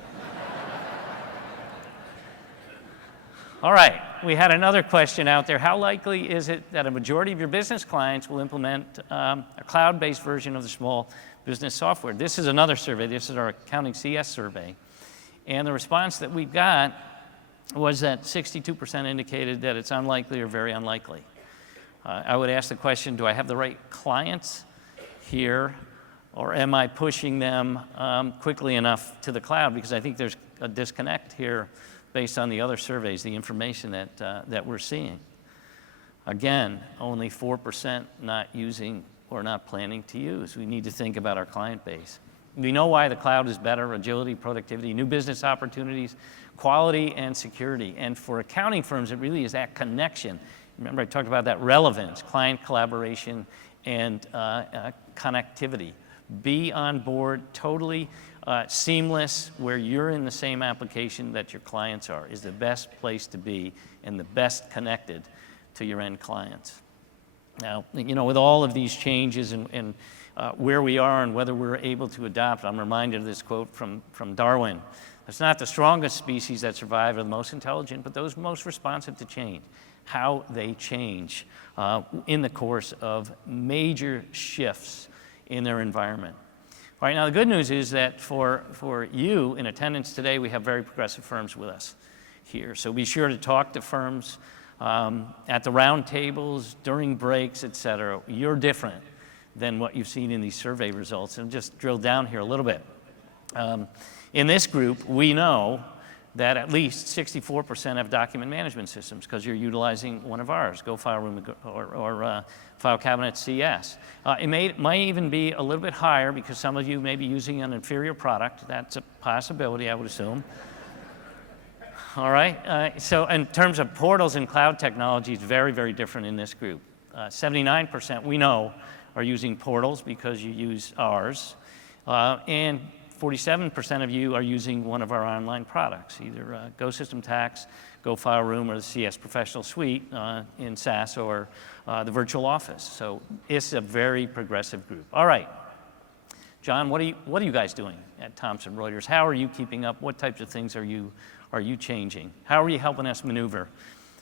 All right, we had another question out there. How likely is it that a majority of your business clients will implement a cloud-based version of the small business software? This is another survey. This is our accounting CS survey. And the response that we got was that 62% indicated that it's unlikely or very unlikely. I would ask the question, do I have the right clients here, or am I pushing them quickly enough to the cloud? Because I think there's a disconnect here based on the other surveys, the information that we're seeing. Again, only 4% not using or not planning to use. We need to think about our client base. We know why the cloud is better: agility, productivity, new business opportunities, quality, and security. And for accounting firms, it really is that connection. Remember, I talked about that relevance, client collaboration, and connectivity. Be on board, totally seamless, where you're in the same application that your clients are, is the best place to be and the best connected to your end clients. Now, with all of these changes and where we are and whether we're able to adopt, I'm reminded of this quote from Darwin. It's not the strongest species that survive or the most intelligent, but those most responsive to change. How they change in the course of major shifts in their environment. All right, now the good news is that for you in attendance today, we have very progressive firms with us here. So be sure to talk to firms at the round tables, during breaks, et cetera, you're different than what you've seen in these survey results. And just drill down here a little bit. In this group, we know that at least 64% have document management systems because you're utilizing one of ours, Go File Room or File Cabinet CS. It might even be a little bit higher because some of you may be using an inferior product. That's a possibility, I would assume. All right, so in terms of portals and cloud technology, it's very, very different in this group. 79% we know are using portals because you use ours, and 47% of you are using one of our online products, either Go System Tax, Go File Room, or the CS Professional Suite in SaaS, or the Virtual Office. So it's a very progressive group. All right, John, what are you guys doing at Thomson Reuters? How are you keeping up? What types of things are you changing? How are you helping us maneuver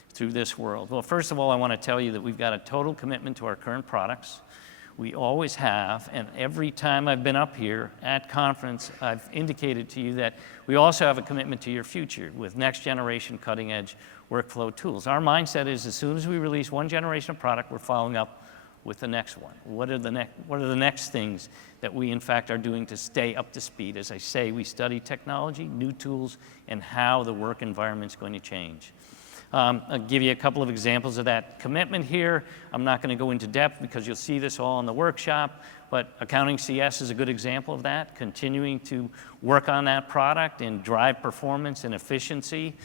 through this world? Well, first of all, I want to tell you that we've got a total commitment to our current products. We always have, and every time I've been up here at conference, I've indicated to you that we also have a commitment to your future with next generation cutting edge workflow tools. Our mindset is as soon as we release one generation of product, we're following up with the next one. What are the next things that we in fact are doing to stay up to speed? As I say, we study technology, new tools, and how the work environment's going to change. I'll give you a couple of examples of that commitment here. I'm not going to go into depth because you'll see this all in the workshop, but Accounting CS is a good example of that, continuing to work on that product and drive performance and efficiency.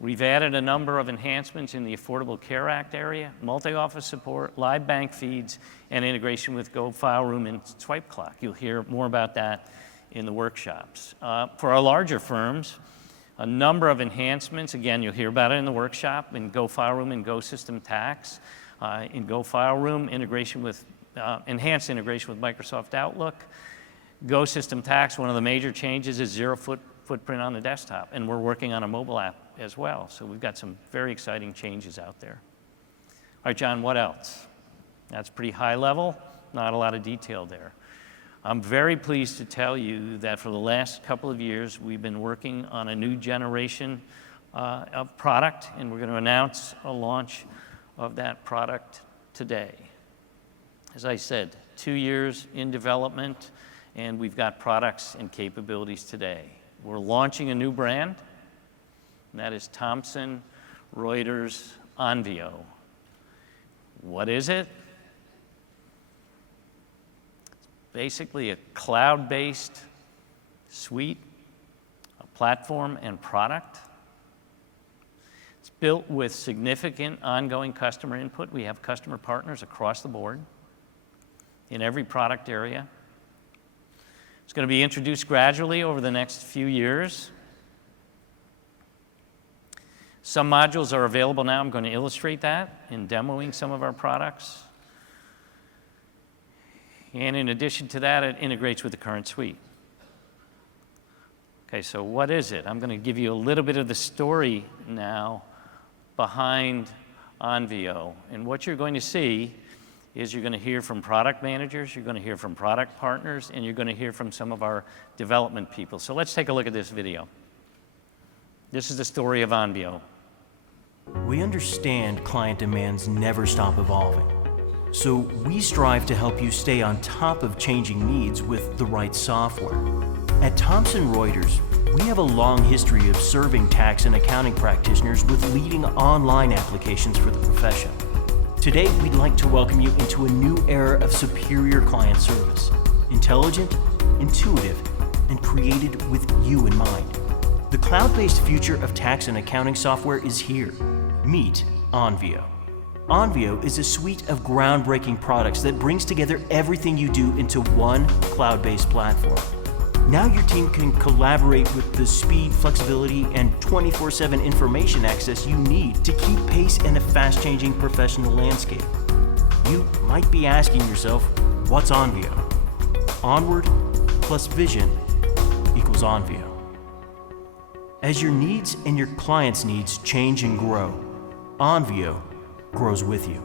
We've added a number of enhancements in the Affordable Care Act area, multi-office support, live bank feeds, and integration with Go File Room and Swipe Clock. You'll hear more about that in the workshops. For our larger firms, a number of enhancements. Again, you'll hear about it in the workshop in Go File Room and Go System Tax. In Go File Room, enhanced integration with Microsoft Outlook. Go System Tax, one of the major changes is zero footprint on the desktop, and we're working on a mobile app as well. So we've got some very exciting changes out there. All right, John, what else? That's pretty high level, not a lot of detail there. I'm very pleased to tell you that for the last couple of years, we've been working on a new generation of product, and we're going to announce a launch of that product today. As I said, 2 years in development, and we've got products and capabilities today. We're launching a new brand, and that is Thomson Reuters Onvio. What is it? Basically a cloud-based suite, a platform and product. It's built with significant ongoing customer input. We have customer partners across the board in every product area. It's going to be introduced gradually over the next few years. Some modules are available now. I'm going to illustrate that in demoing some of our products. And in addition to that, it integrates with the current suite. Okay, so what is it? I'm going to give you a little bit of the story now behind Onvio. And what you're going to see is you're going to hear from product managers, you're going to hear from product partners, and you're going to hear from some of our development people. So let's take a look at this video. This is the story of Onvio. We understand client demands never stop evolving. So we strive to help you stay on top of changing needs with the right software. At Thomson Reuters, we have a long history of serving tax and accounting practitioners with leading online applications for the profession. Today, we'd like to welcome you into a new era of superior client service. Intelligent, intuitive, and created with you in mind. The cloud-based future of tax and accounting software is here. Meet Onvio. Onvio is a suite of groundbreaking products that brings together everything you do into one cloud-based platform. Now your team can collaborate with the speed, flexibility, and 24/7 information access you need to keep pace in a fast-changing professional landscape. You might be asking yourself, what's Onvio? Onward plus vision equals Onvio. As your needs and your clients' needs change and grow, Onvio grows with you.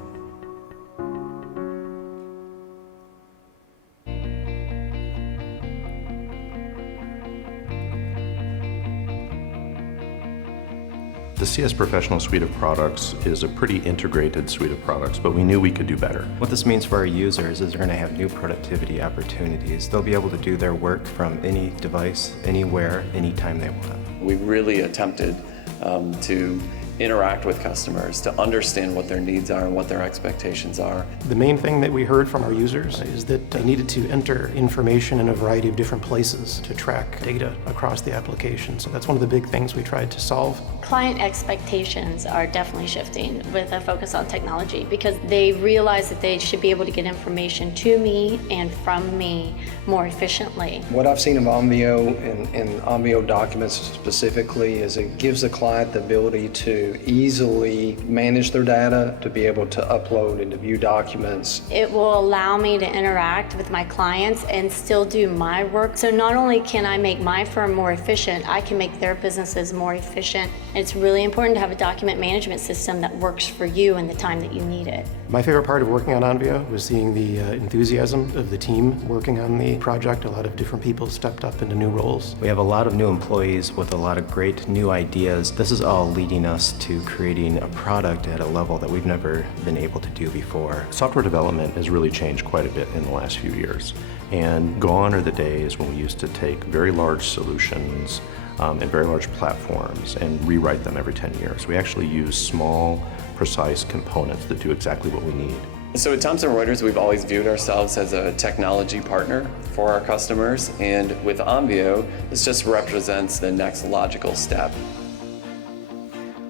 The CS Professional suite of products is a pretty integrated suite of products, but we knew we could do better. What this means for our users is they're going to have new productivity opportunities. They'll be able to do their work from any device, anywhere, anytime they want. We really attempted to interact with customers, to understand what their needs are and what their expectations are. The main thing that we heard from our users is that they needed to enter information in a variety of different places to track data across the application. So that's one of the big things we tried to solve. Client expectations are definitely shifting with a focus on technology because they realize that they should be able to get information to me and from me more efficiently. What I've seen of Onvio and Onvio documents specifically is it gives the client the ability to easily manage their data, to be able to upload and to view documents. It will allow me to interact with my clients and still do my work. So not only can I make my firm more efficient, I can make their businesses more efficient. And it's really important to have a document management system that works for you in the time that you need it. My favorite part of working on Onvio was seeing the enthusiasm of the team working on the project. A lot of different people stepped up into new roles. We have a lot of new employees with a lot of great new ideas. This is all leading us to creating a product at a level that we've never been able to do before. Software development has really changed quite a bit in the last few years. And gone are the days when we used to take very large solutions and very large platforms and rewrite them every 10 years. We actually use small, precise components that do exactly what we need. So at Thomson Reuters, we've always viewed ourselves as a technology partner for our customers, and with Onvio, this just represents the next logical step.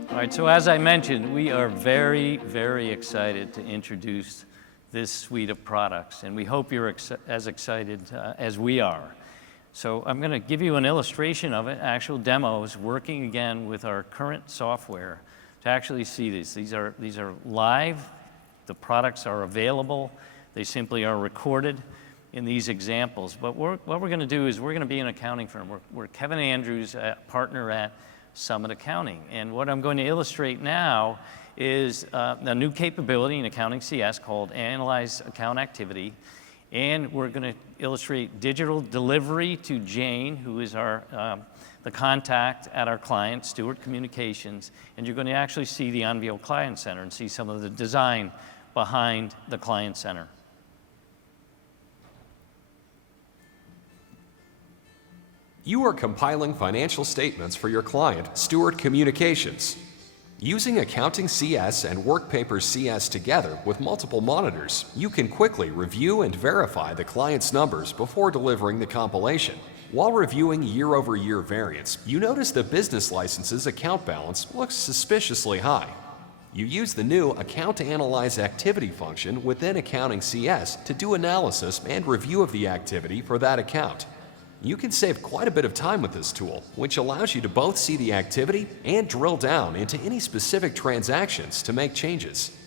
All right, so as I mentioned, we are very, very excited to introduce this suite of products, and we hope you're as excited as we are. So I'm going to give you an illustration of it, actual demos, working again with our current software to actually see this. These are live. The products are available. They simply are recorded in these examples. But what we're going to do is we're going to be an accounting firm. We're Kevin Andrews, a partner at Summit Accounting. And what I'm going to illustrate now is a new capability in Accounting CS called Analyze Account Activity. And we're going to illustrate digital delivery to Jane, who is the contact at our client, Stewart Communications. And you're going to actually see the Onvio Client Center and see some of the design behind the Client Center. You are compiling financial statements for your client, Stewart Communications. Using Accounting CS and Workpaper CS together with multiple monitors, you can quickly review and verify the client's numbers before delivering the compilation. While reviewing year-over-year variance, you notice the business license's account balance looks suspiciously high. You use the new Account Analyze Activity function within Accounting CS to do analysis and review of the activity for that account. You can save quite a bit of time with this tool, which allows you to both see the activity and drill down into any specific transactions to make changes.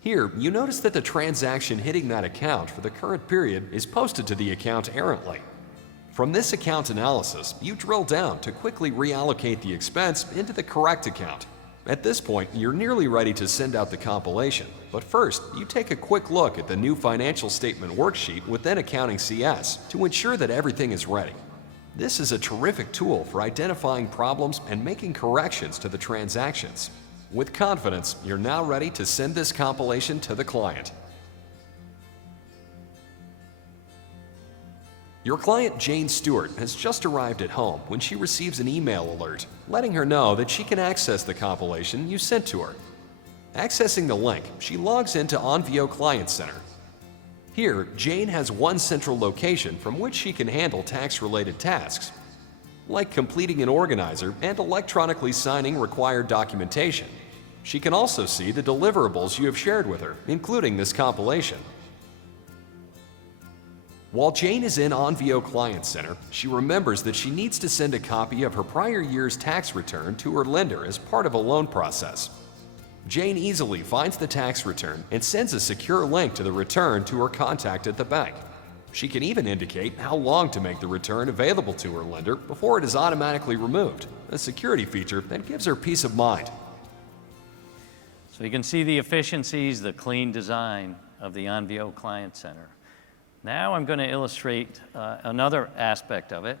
Here, you notice that the transaction hitting that account for the current period is posted to the account errantly. From this account analysis, you drill down to quickly reallocate the expense into the correct account. At this point, you're nearly ready to send out the compilation, but first, you take a quick look at the new financial statement worksheet within Accounting CS to ensure that everything is ready. This is a terrific tool for identifying problems and making corrections to the transactions. With confidence, you're now ready to send this compilation to the client. Your client, Jane Stewart, has just arrived at home when she receives an email alert, letting her know that she can access the compilation you sent to her. Accessing the link, she logs into Onvio Client Center. Here, Jane has one central location from which she can handle tax-related tasks, like completing an organizer and electronically signing required documentation. She can also see the deliverables you have shared with her, including this compilation. While Jane is in Onvio Client Center, she remembers that she needs to send a copy of her prior year's tax return to her lender as part of a loan process. Jane easily finds the tax return and sends a secure link to the return to her contact at the bank. She can even indicate how long to make the return available to her lender before it is automatically removed, a security feature that gives her peace of mind. So you can see the efficiencies, the clean design of the Onvio Client Center. Now I'm going to illustrate another aspect of it.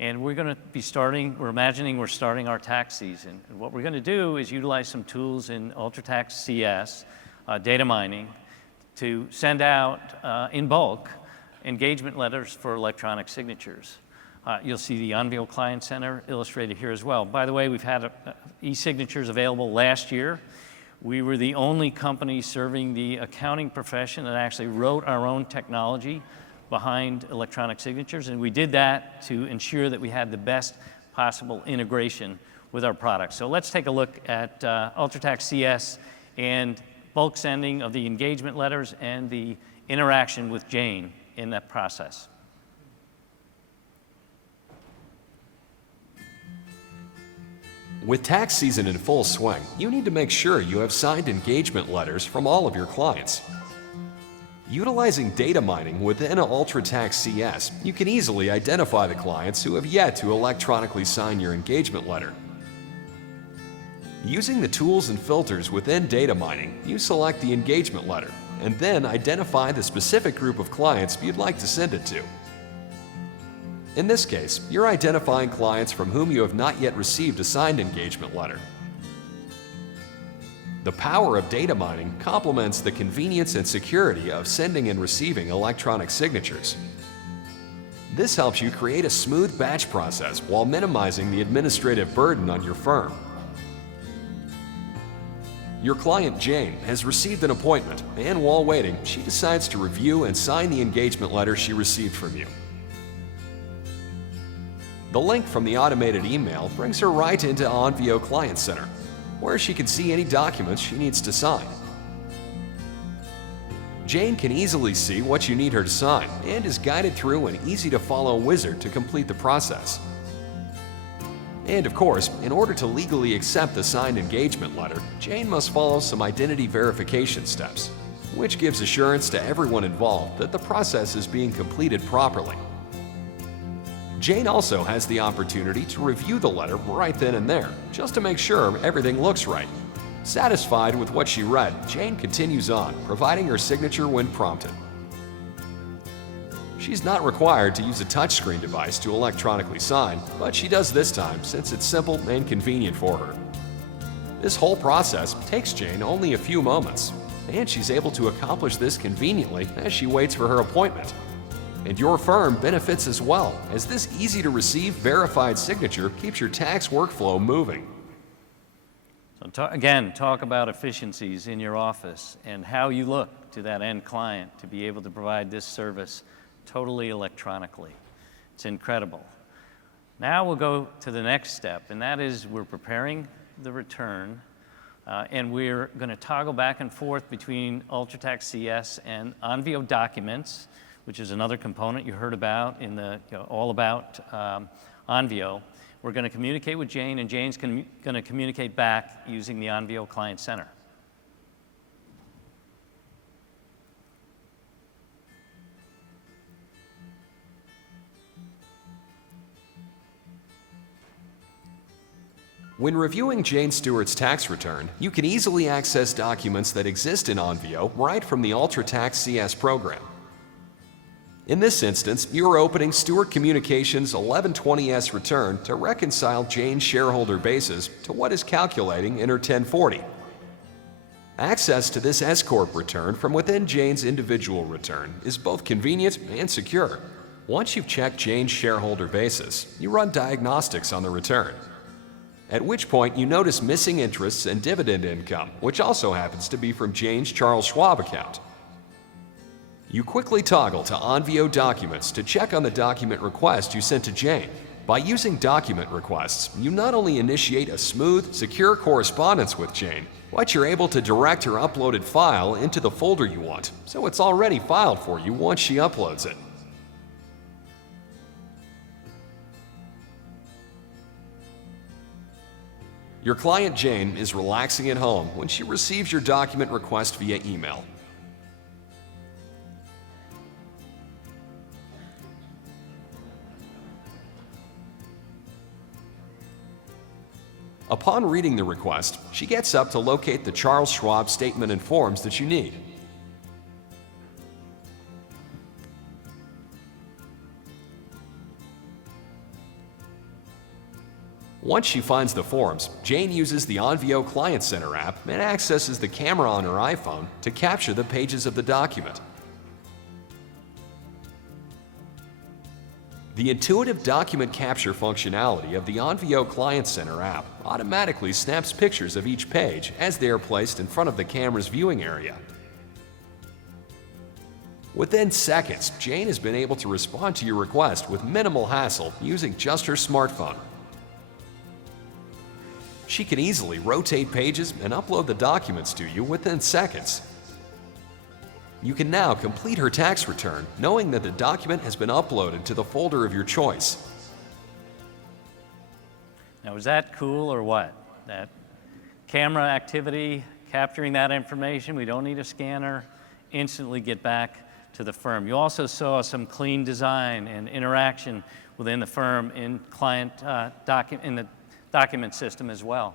And we're going to be starting, we're imagining we're starting our tax season. And what we're going to do is utilize some tools in UltraTax CS, data mining, to send out in bulk engagement letters for electronic signatures. You'll see the Onvio Client Center illustrated here as well. By the way, we've had e-signatures available last year. We were the only company serving the accounting profession that actually wrote our own technology behind electronic signatures, and we did that to ensure that we had the best possible integration with our products. So let's take a look at UltraTax CS and bulk sending of the engagement letters and the interaction with Jane in that process. With tax season in full swing, you need to make sure you have signed engagement letters from all of your clients. Utilizing data mining within UltraTax CS, you can easily identify the clients who have yet to electronically sign your engagement letter. Using the tools and filters within data mining, you select the engagement letter and then identify the specific group of clients you'd like to send it to. In this case, you're identifying clients from whom you have not yet received a signed engagement letter. The power of data mining complements the convenience and security of sending and receiving electronic signatures. This helps you create a smooth batch process while minimizing the administrative burden on your firm. Your client Jane has received an appointment, and while waiting, she decides to review and sign the engagement letter she received from you. The link from the automated email brings her right into Onvio Client Center, where she can see any documents she needs to sign. Jane can easily see what you need her to sign and is guided through an easy-to-follow wizard to complete the process. And of course, in order to legally accept the signed engagement letter, Jane must follow some identity verification steps, which gives assurance to everyone involved that the process is being completed properly. Jane also has the opportunity to review the letter right then and there, just to make sure everything looks right. Satisfied with what she read, Jane continues on, providing her signature when prompted. She's not required to use a touchscreen device to electronically sign, but she does this time since it's simple and convenient for her. This whole process takes Jane only a few moments, and she's able to accomplish this conveniently as she waits for her appointment. And your firm benefits as well, as this easy-to-receive verified signature keeps your tax workflow moving. So again, talk about efficiencies in your office and how you look to that end client to be able to provide this service totally electronically. It's incredible. Now we'll go to the next step, and that is we're preparing the return, and we're going to toggle back and forth between UltraTax CS and Onvio Documents, which is another component you heard about in the all about Onvio. We're going to communicate with Jane, and Jane's going to communicate back using the Onvio Client Center. When reviewing Jane Stewart's tax return, you can easily access documents that exist in Onvio right from the UltraTax CS program. In this instance, you are opening Stewart Communications 1120S return to reconcile Jane's shareholder basis to what is calculating in her 1040. Access to this S-Corp return from within Jane's individual return is both convenient and secure. Once you've checked Jane's shareholder basis, you run diagnostics on the return, at which point you notice missing interests and dividend income, which also happens to be from Jane's Charles Schwab account. You quickly toggle to Onvio Documents to check on the document request you sent to Jane. By using document requests, you not only initiate a smooth, secure correspondence with Jane, but you're able to direct her uploaded file into the folder you want, so it's already filed for you once she uploads it. Your client Jane is relaxing at home when she receives your document request via email. Upon reading the request, she gets up to locate the Charles Schwab statement and forms that you need. Once she finds the forms, Jane uses the Onvio Client Center app and accesses the camera on her iPhone to capture the pages of the document. The intuitive document capture functionality of the Onvio Client Center app automatically snaps pictures of each page as they are placed in front of the camera's viewing area. Within seconds, Jane has been able to respond to your request with minimal hassle using just her smartphone. She can easily rotate pages and upload the documents to you within seconds. You can now complete her tax return knowing that the document has been uploaded to the folder of your choice. Now, is that cool or what? That camera activity, capturing that information, we don't need a scanner, instantly get back to the firm. You also saw some clean design and interaction within the firm in the document system as well.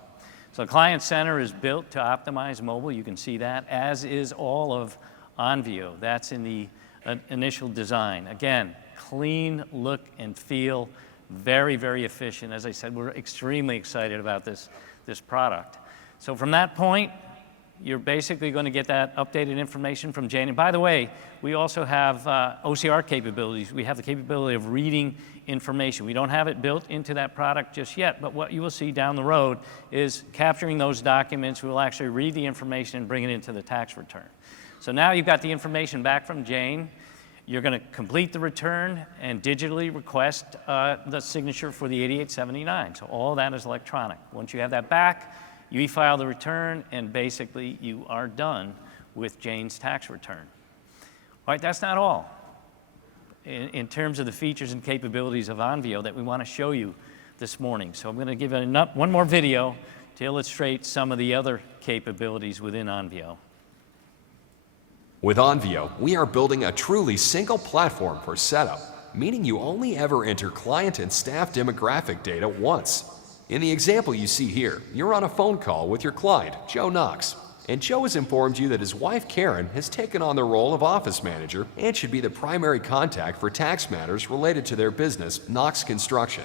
So Client Center is built to optimize mobile. You can see that, as is all of Onvio. That's in the initial design. Again, clean look and feel, very, very efficient. As I said, we're extremely excited about this product. So from that point, you're basically going to get that updated information from Jane. And by the way, we also have OCR capabilities. We have the capability of reading information. We don't have it built into that product just yet, but what you will see down the road is capturing those documents. We'll actually read the information and bring it into the tax return. So now you've got the information back from Jane. You're going to complete the return and digitally request the signature for the 8879. So all that is electronic. Once you have that back, you e-file the return, and basically you are done with Jane's tax return. All right, that's not all. In terms of the features and capabilities of Onvio that we want to show you this morning. So I'm going to give one more video to illustrate some of the other capabilities within Onvio. With Onvio, we are building a truly single platform for setup, meaning you only ever enter client and staff demographic data once. In the example you see here, you're on a phone call with your client, Joe Knox, and Joe has informed you that his wife, Karen, has taken on the role of office manager and should be the primary contact for tax matters related to their business, Knox Construction.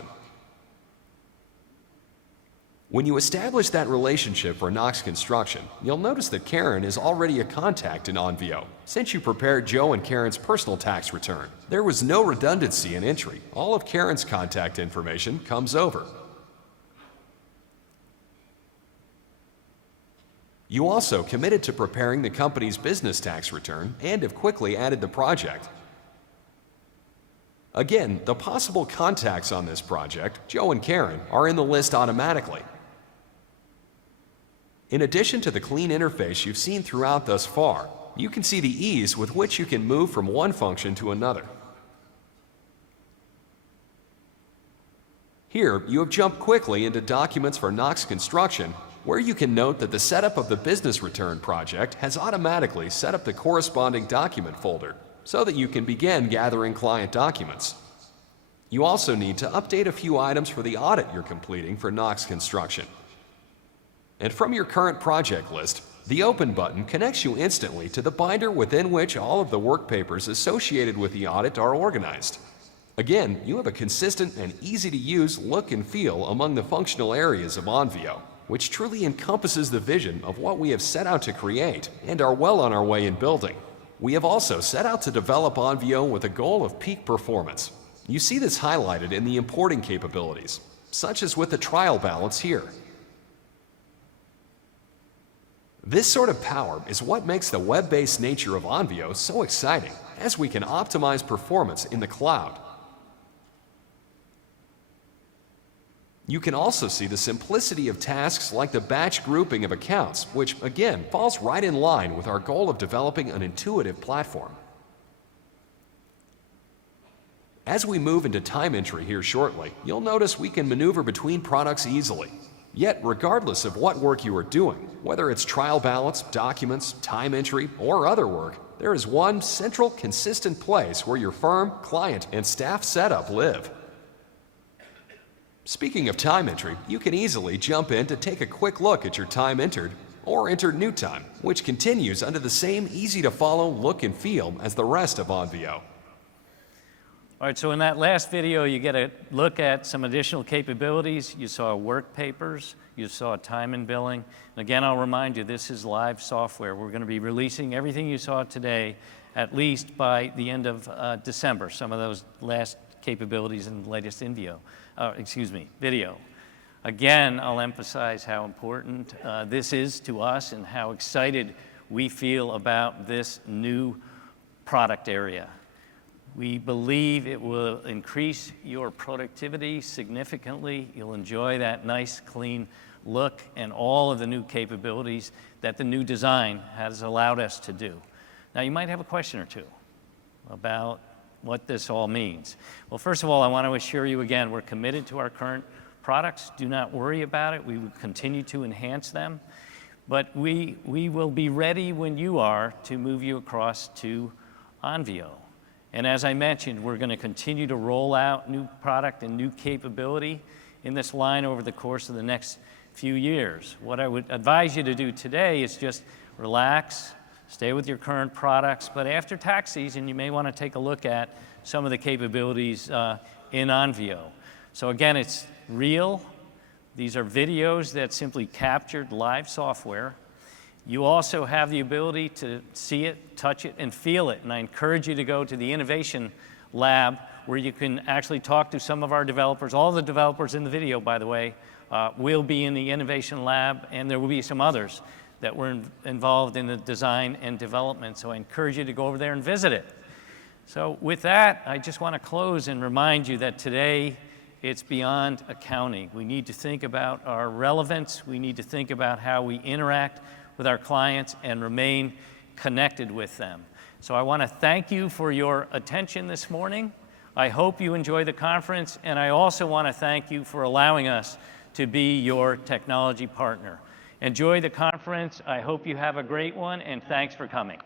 When you establish that relationship for Knox Construction, you'll notice that Karen is already a contact in Onvio, since you prepared Joe and Karen's personal tax return. There was no redundancy in entry. All of Karen's contact information comes over. You also committed to preparing the company's business tax return and have quickly added the project. Again, the possible contacts on this project, Joe and Karen, are in the list automatically. In addition to the clean interface you've seen throughout thus far, you can see the ease with which you can move from one function to another. Here, you have jumped quickly into Documents for Knox Construction, where you can note that the setup of the business return project has automatically set up the corresponding document folder so that you can begin gathering client documents. You also need to update a few items for the audit you're completing for Knox Construction. And from your current project list, the Open button connects you instantly to the binder within which all of the work papers associated with the audit are organized. Again, you have a consistent and easy-to-use look and feel among the functional areas of Onvio, which truly encompasses the vision of what we have set out to create and are well on our way in building. We have also set out to develop Onvio with a goal of peak performance. You see this highlighted in the importing capabilities, such as with the trial balance here. This sort of power is what makes the web-based nature of Onvio so exciting, as we can optimize performance in the cloud. You can also see the simplicity of tasks like the batch grouping of accounts, which again falls right in line with our goal of developing an intuitive platform. As we move into time entry here shortly, you'll notice we can maneuver between products easily. Yet, regardless of what work you are doing, whether it's trial balance, documents, time entry, or other work, there is one central, consistent place where your firm, client, and staff setup live. Speaking of time entry, you can easily jump in to take a quick look at your time entered or entered new time, which continues under the same easy-to-follow look and feel as the rest of Onvio. All right, so in that last video, you get a look at some additional capabilities. You saw work papers, you saw time and billing. And again, I'll remind you, this is live software. We're going to be releasing everything you saw today, at least by the end of December, some of those last capabilities in the latest video. Again, I'll emphasize how important this is to us and how excited we feel about this new product area. We believe it will increase your productivity significantly. You'll enjoy that nice, clean look and all of the new capabilities that the new design has allowed us to do. Now, you might have a question or two about what this all means. Well, first of all, I want to assure you again, we're committed to our current products. Do not worry about it. We will continue to enhance them. But we will be ready when you are to move you across to Onvio. And as I mentioned, we're going to continue to roll out new product and new capability in this line over the course of the next few years. What I would advise you to do today is just relax, stay with your current products, but after tax season, you may want to take a look at some of the capabilities in Onvio. So again, it's real. These are videos that simply captured live software. You also have the ability to see it, touch it, and feel it. And I encourage you to go to the Innovation Lab where you can actually talk to some of our developers. All the developers in the video, by the way, will be in the Innovation Lab, and there will be some others that were involved in the design and development. So I encourage you to go over there and visit it. So with that, I just want to close and remind you that today it's beyond accounting. We need to think about our relevance. We need to think about how we interact with our clients and remain connected with them. So I want to thank you for your attention this morning. I hope you enjoy the conference, and I also want to thank you for allowing us to be your technology partner. Enjoy the conference. I hope you have a great one, and thanks for coming.